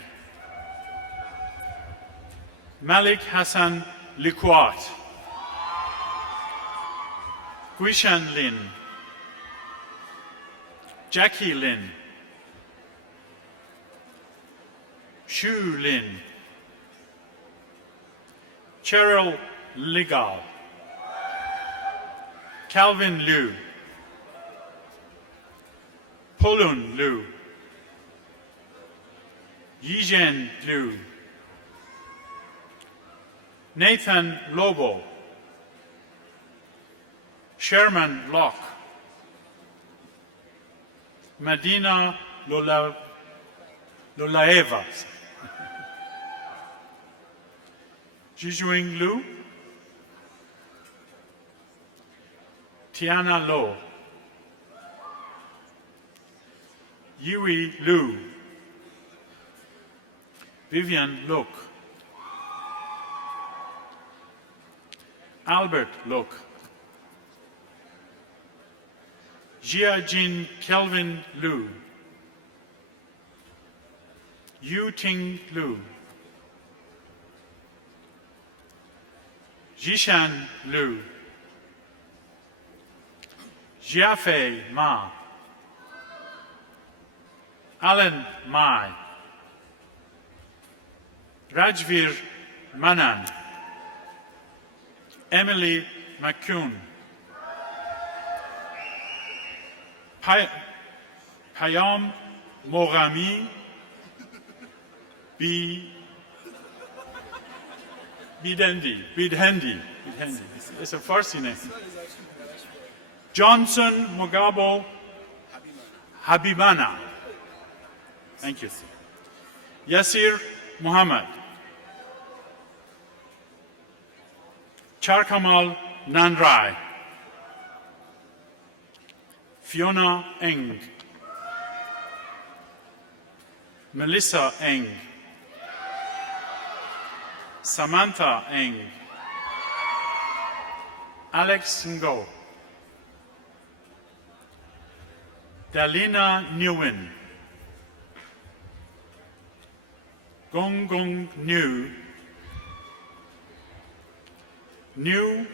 Malik Hassan Likwat, Guishan Lin, Jackie Lin, Shu Lin, Cheryl Ligal, Calvin Liu, Polun Liu, Yizhen Liu, Nathan Lobo, Sherman Locke, Medina Lolaeva, Jijuing Lu, Tiana Lo, Yui Lu, Vivian Luk, Albert Luk, Jiajin Kelvin Lu, Yu Ting Lu, Jishan Lu, Jiafei Ma, Alan Mai, Rajvir Manan, Emily McCune, Payam Morami Bidhendi. It's a Farsi name. Johnson Mogabo Habibana. Thank you. Yasir Muhammad. Charkamal Nanrai. Fiona Eng. Melissa Eng. Samantha Eng. Alex Ngo. Dalina Nguyen. Gong Gong New. New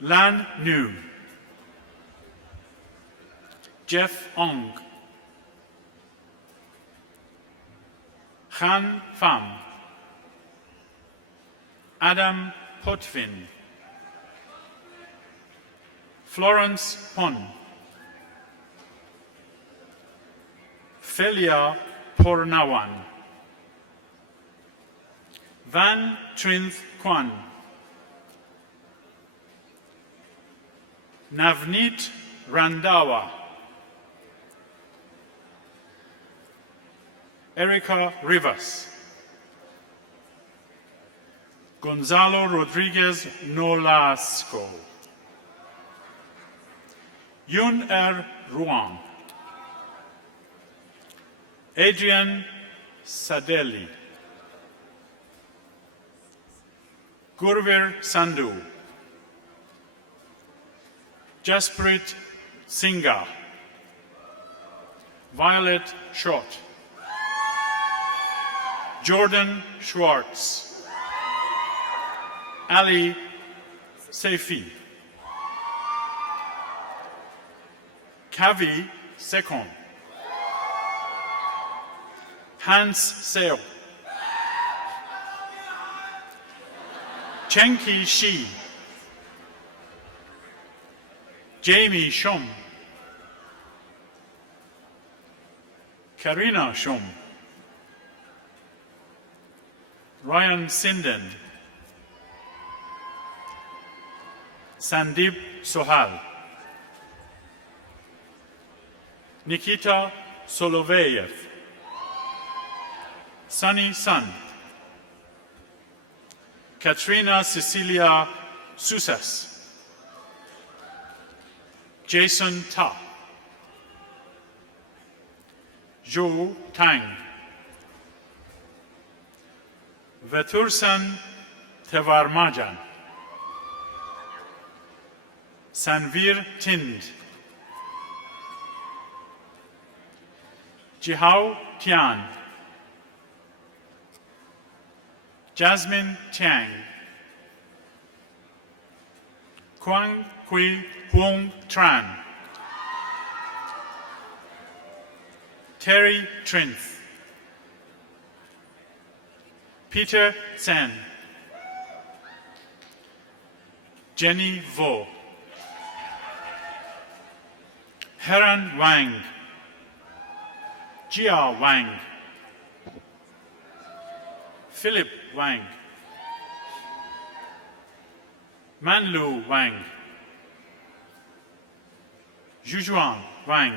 Lan New. Jeff Ong. Han Pham. Adam Potvin. Florence Pon. Felia Pornawan, Van Trinth Kwan, Navneet Randawa, Erica Rivas, Gonzalo Rodriguez Nolasco, Yun Ruan, Adrian Sadeli, Gurvir Sandhu, Jasprit Singha, Violet Short, Jordan Schwartz, Ali Seifi, Kavi Sekon, Hans Seo, Chenki Shi, Jamie Shum, Karina Shum, Ryan Sinden, Sandeep Sohal, Nikita Soloveyev, Sunny Sun, Katrina Cecilia Susas, Jason Ta, Zhou Tang, Vetursan Tevarmajan, Sanvir Tind, Jihao Tian, Jasmine Tiang, Quang Kui Huong Tran, Terry Trinth, Peter Tsen, Jenny Vo, Heran Wang, Jia Wang, Philip Wang, Manlu Wang, Zhujuan Wang,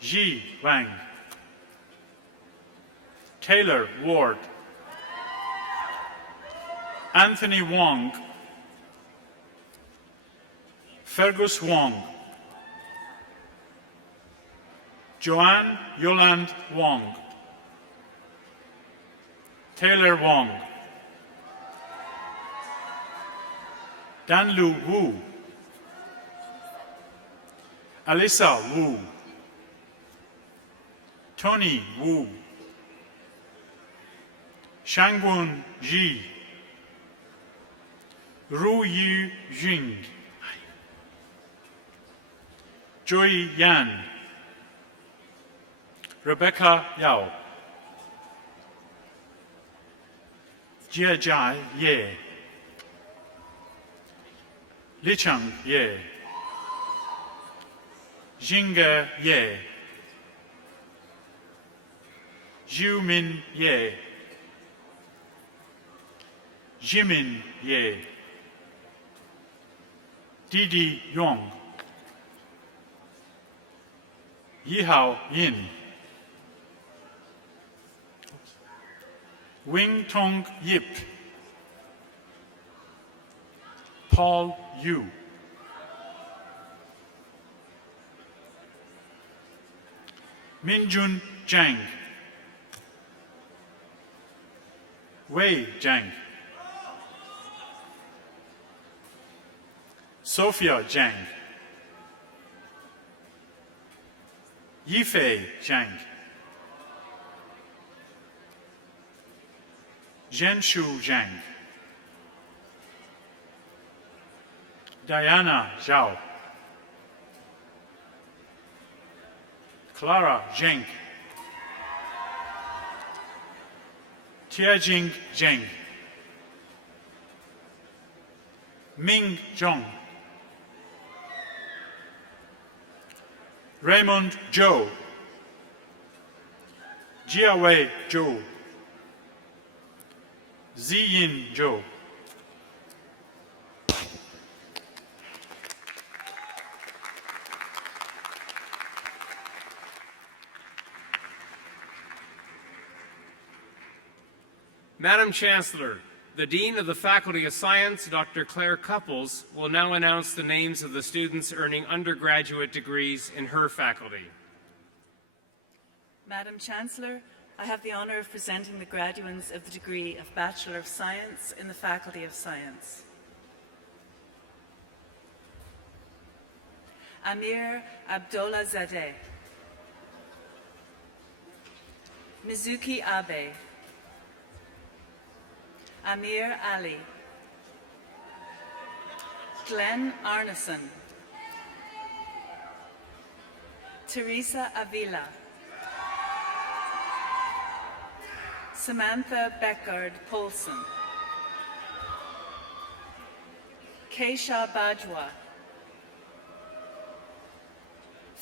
Ji Wang, Taylor Ward, Anthony Wong, Fergus Wong, Joanne Yoland Wong, Taylor Wong, Danlu Wu, Alyssa Wu, Tony Wu, Shangwon Ji, Ru Yu Jing, Joy Yan, Rebecca Yao, Jia Jai Ye, Li Chang Ye, Jingge Ye, Zhu Min Ye, Jimin Ye, Didi Yong, Yihao Yin, Wing Tong Yip, Paul Yu, Minjun Zhang, Wei Zhang, Sophia Zhang, Yifei Zhang, Zhenshu Zhang, Diana Zhao, Clara Zheng, Tiajing Zheng, Ming Zhong, Raymond Joe, Jiawei Joe, Ziyin Joe, Madam Chancellor, the Dean of the Faculty of Science, Dr. Claire Couples, will now announce the names of the students earning undergraduate degrees in her faculty. Madam Chancellor, I have the honour of presenting the graduates of the degree of Bachelor of Science in the Faculty of Science. Amir Abdolazadeh, Mizuki Abe, Amir Ali, Glenn Arneson, Teresa Avila, Samantha Beckard Polson, Keisha Bajwa,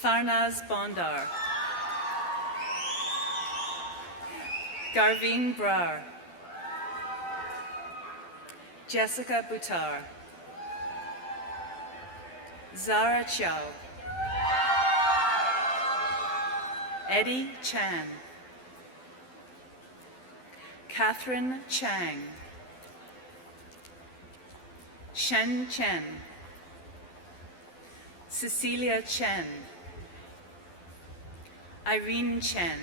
Farnaz Bondar, Garveen Brar, Jessica Buttar, Zara Chow, Eddie Chan, Catherine Chang, Shen Chen, Cecilia Chen, Irene Chen,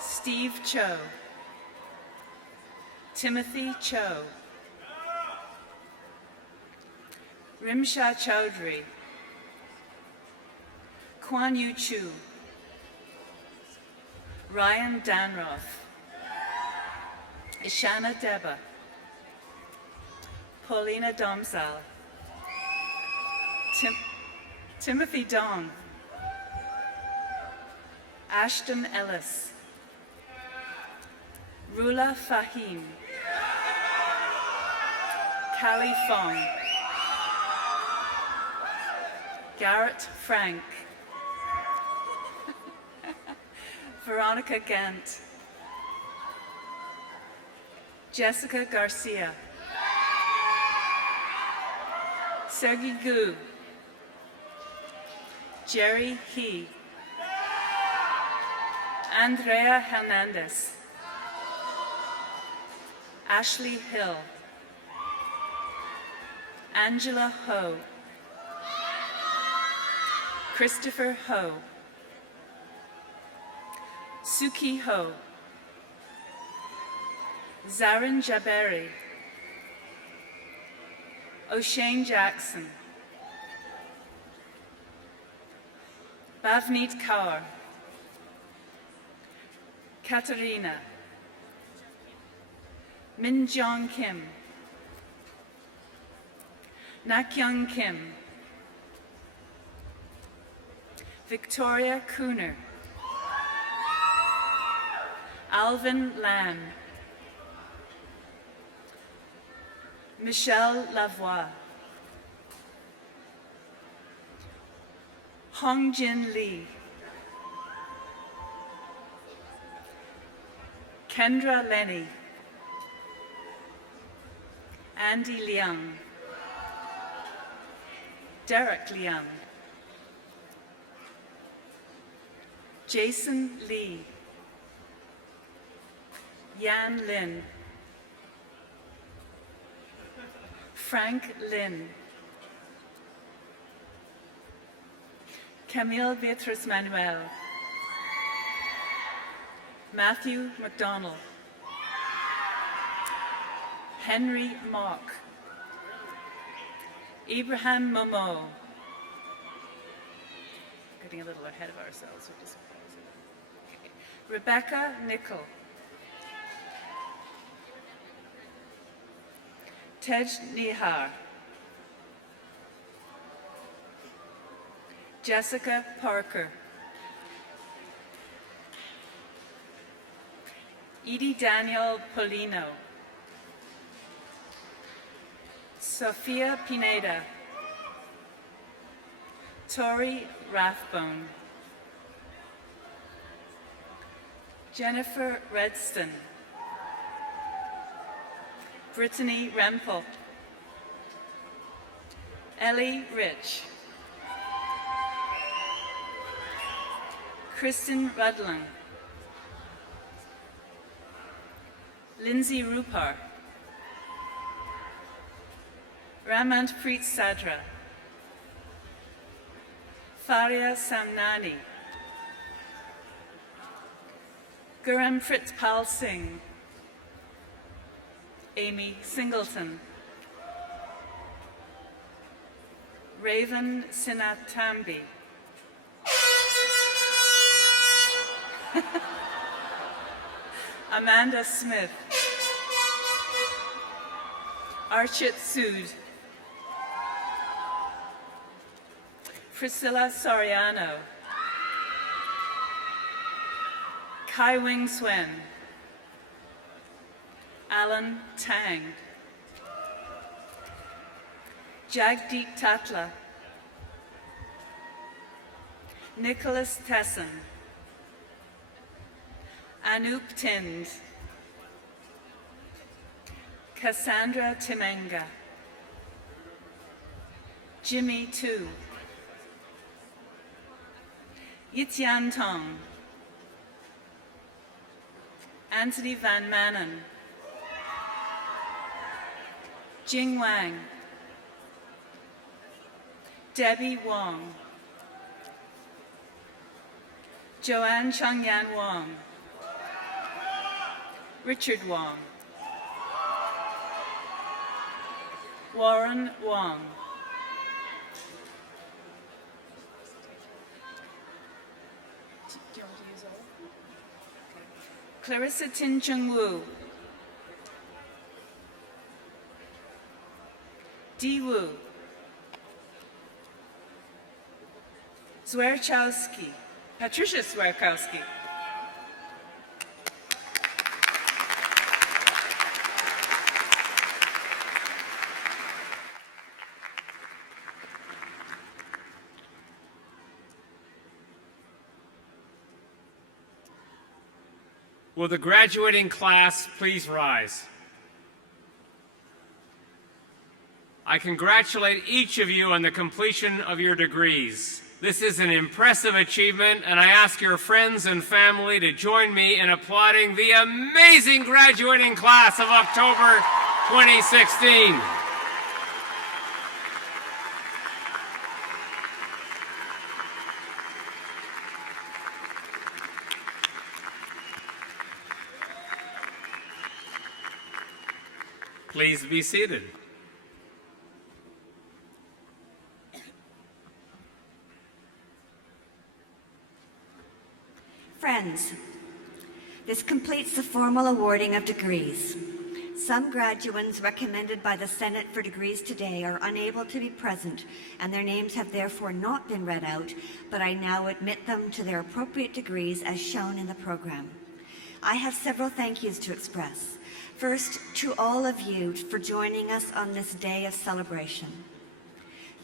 Steve Cho, Timothy Cho, Rimsha Chowdhury, Kwan Yu Chu, Ryan Danroth, Ishana Deba, Paulina Domsal, Timothy Dong, Ashton Ellis, Rula Fahim, Callie Fong, Garrett Frank, Veronica Gant, Jessica Garcia, Sergey Gu, Jerry He, Andrea Hernandez, Ashley Hill, Angela Ho, Christopher Ho, Suki Ho, Zarin Jaberi, O'Shane Jackson, Bhavneet Kaur, Katarina, Min Jong Kim, Nakyung Kim, Victoria Cooner, Alvin Lam, Michelle Lavoie, Hong Jin Lee, Kendra Lenny, Andy Liang, Derek Liang, Jason Lee, Yan Lin, Frank Lin, Camille Beatrice Manuel, Matthew McDonald, Henry Mock, Ibrahim Momo, getting a little ahead of ourselves. Okay. Rebecca Nickel, Tej Nihar, Jessica Parker, Edie Daniel Polino, Sofia Pineda, Tori Rathbone, Jennifer Redston, Brittany Rempel, Ellie Rich, Kristen Rudlin, Lindsay Rupar, Ramantpreet Sadra, Faria Samnani, Gurunpreet Pal Singh, Amy Singleton, Raven Sinatambi, Amanda Smith, Archit Sood, Priscilla Soriano, Kai Wing Swen, Alan Tang, Jagdeep Tatla, Nicholas Tesson, Anup Tind, Cassandra Timenga, Jimmy Tu, Yitian Tong, Anthony Van Manen, Jing Wang, Debbie Wong, Joanne Changyan Wong, Richard Wong, Warren Wong, Clarissa Tin Chung Wu, Di Wu, Zwierczowski, Patricia Zwierczowski, Will the graduating class please rise? I congratulate each of you on the completion of your degrees. This is an impressive achievement, and I ask your friends and family to join me in applauding the amazing graduating class of October 2016. Please be seated. Friends, this completes the formal awarding of degrees. Some graduates recommended by the Senate for degrees today are unable to be present, and their names have therefore not been read out, but I now admit them to their appropriate degrees as shown in the program. I have several thank yous to express. First, to all of you for joining us on this day of celebration.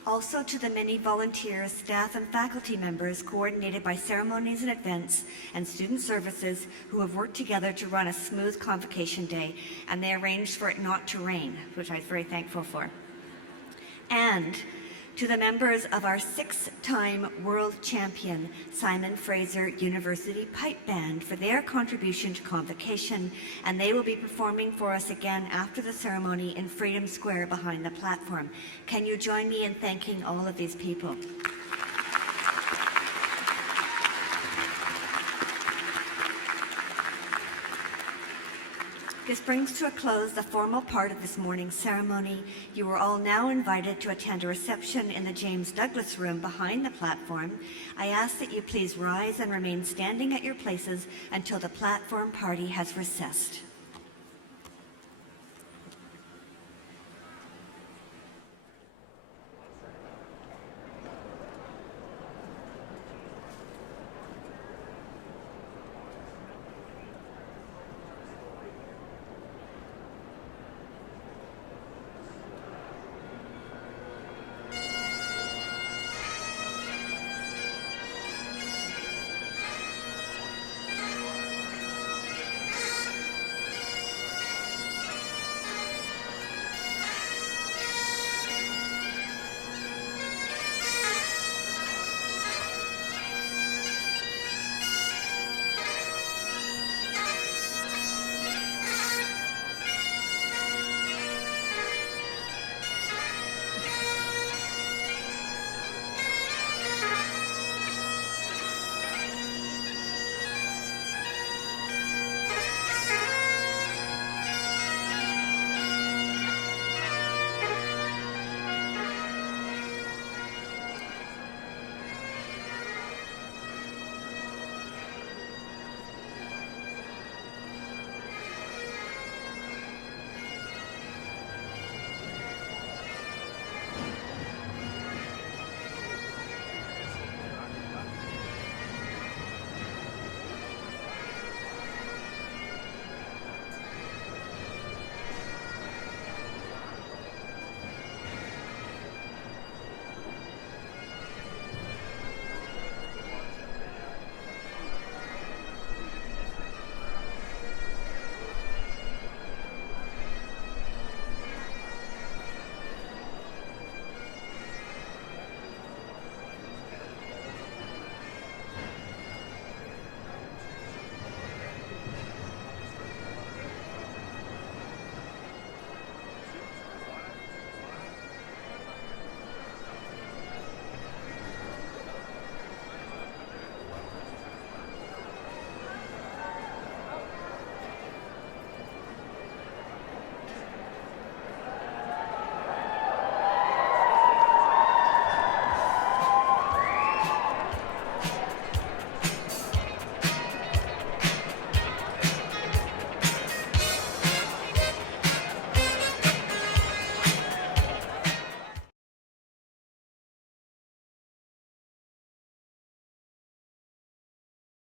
Also to the many volunteers, staff, and faculty members coordinated by Ceremonies and Events and Student Services who have worked together to run a smooth Convocation Day, and they arranged for it not to rain, which I was very thankful for. And to the members of our 6-time world champion Simon Fraser University Pipe Band for their contribution to Convocation, and they will be performing for us again after the ceremony in Freedom Square behind the platform. Can you join me in thanking all of these people? This brings to a close the formal part of this morning's ceremony. You are all now invited to attend a reception in the James Douglas Room behind the platform. I ask that you please rise and remain standing at your places until the platform party has recessed.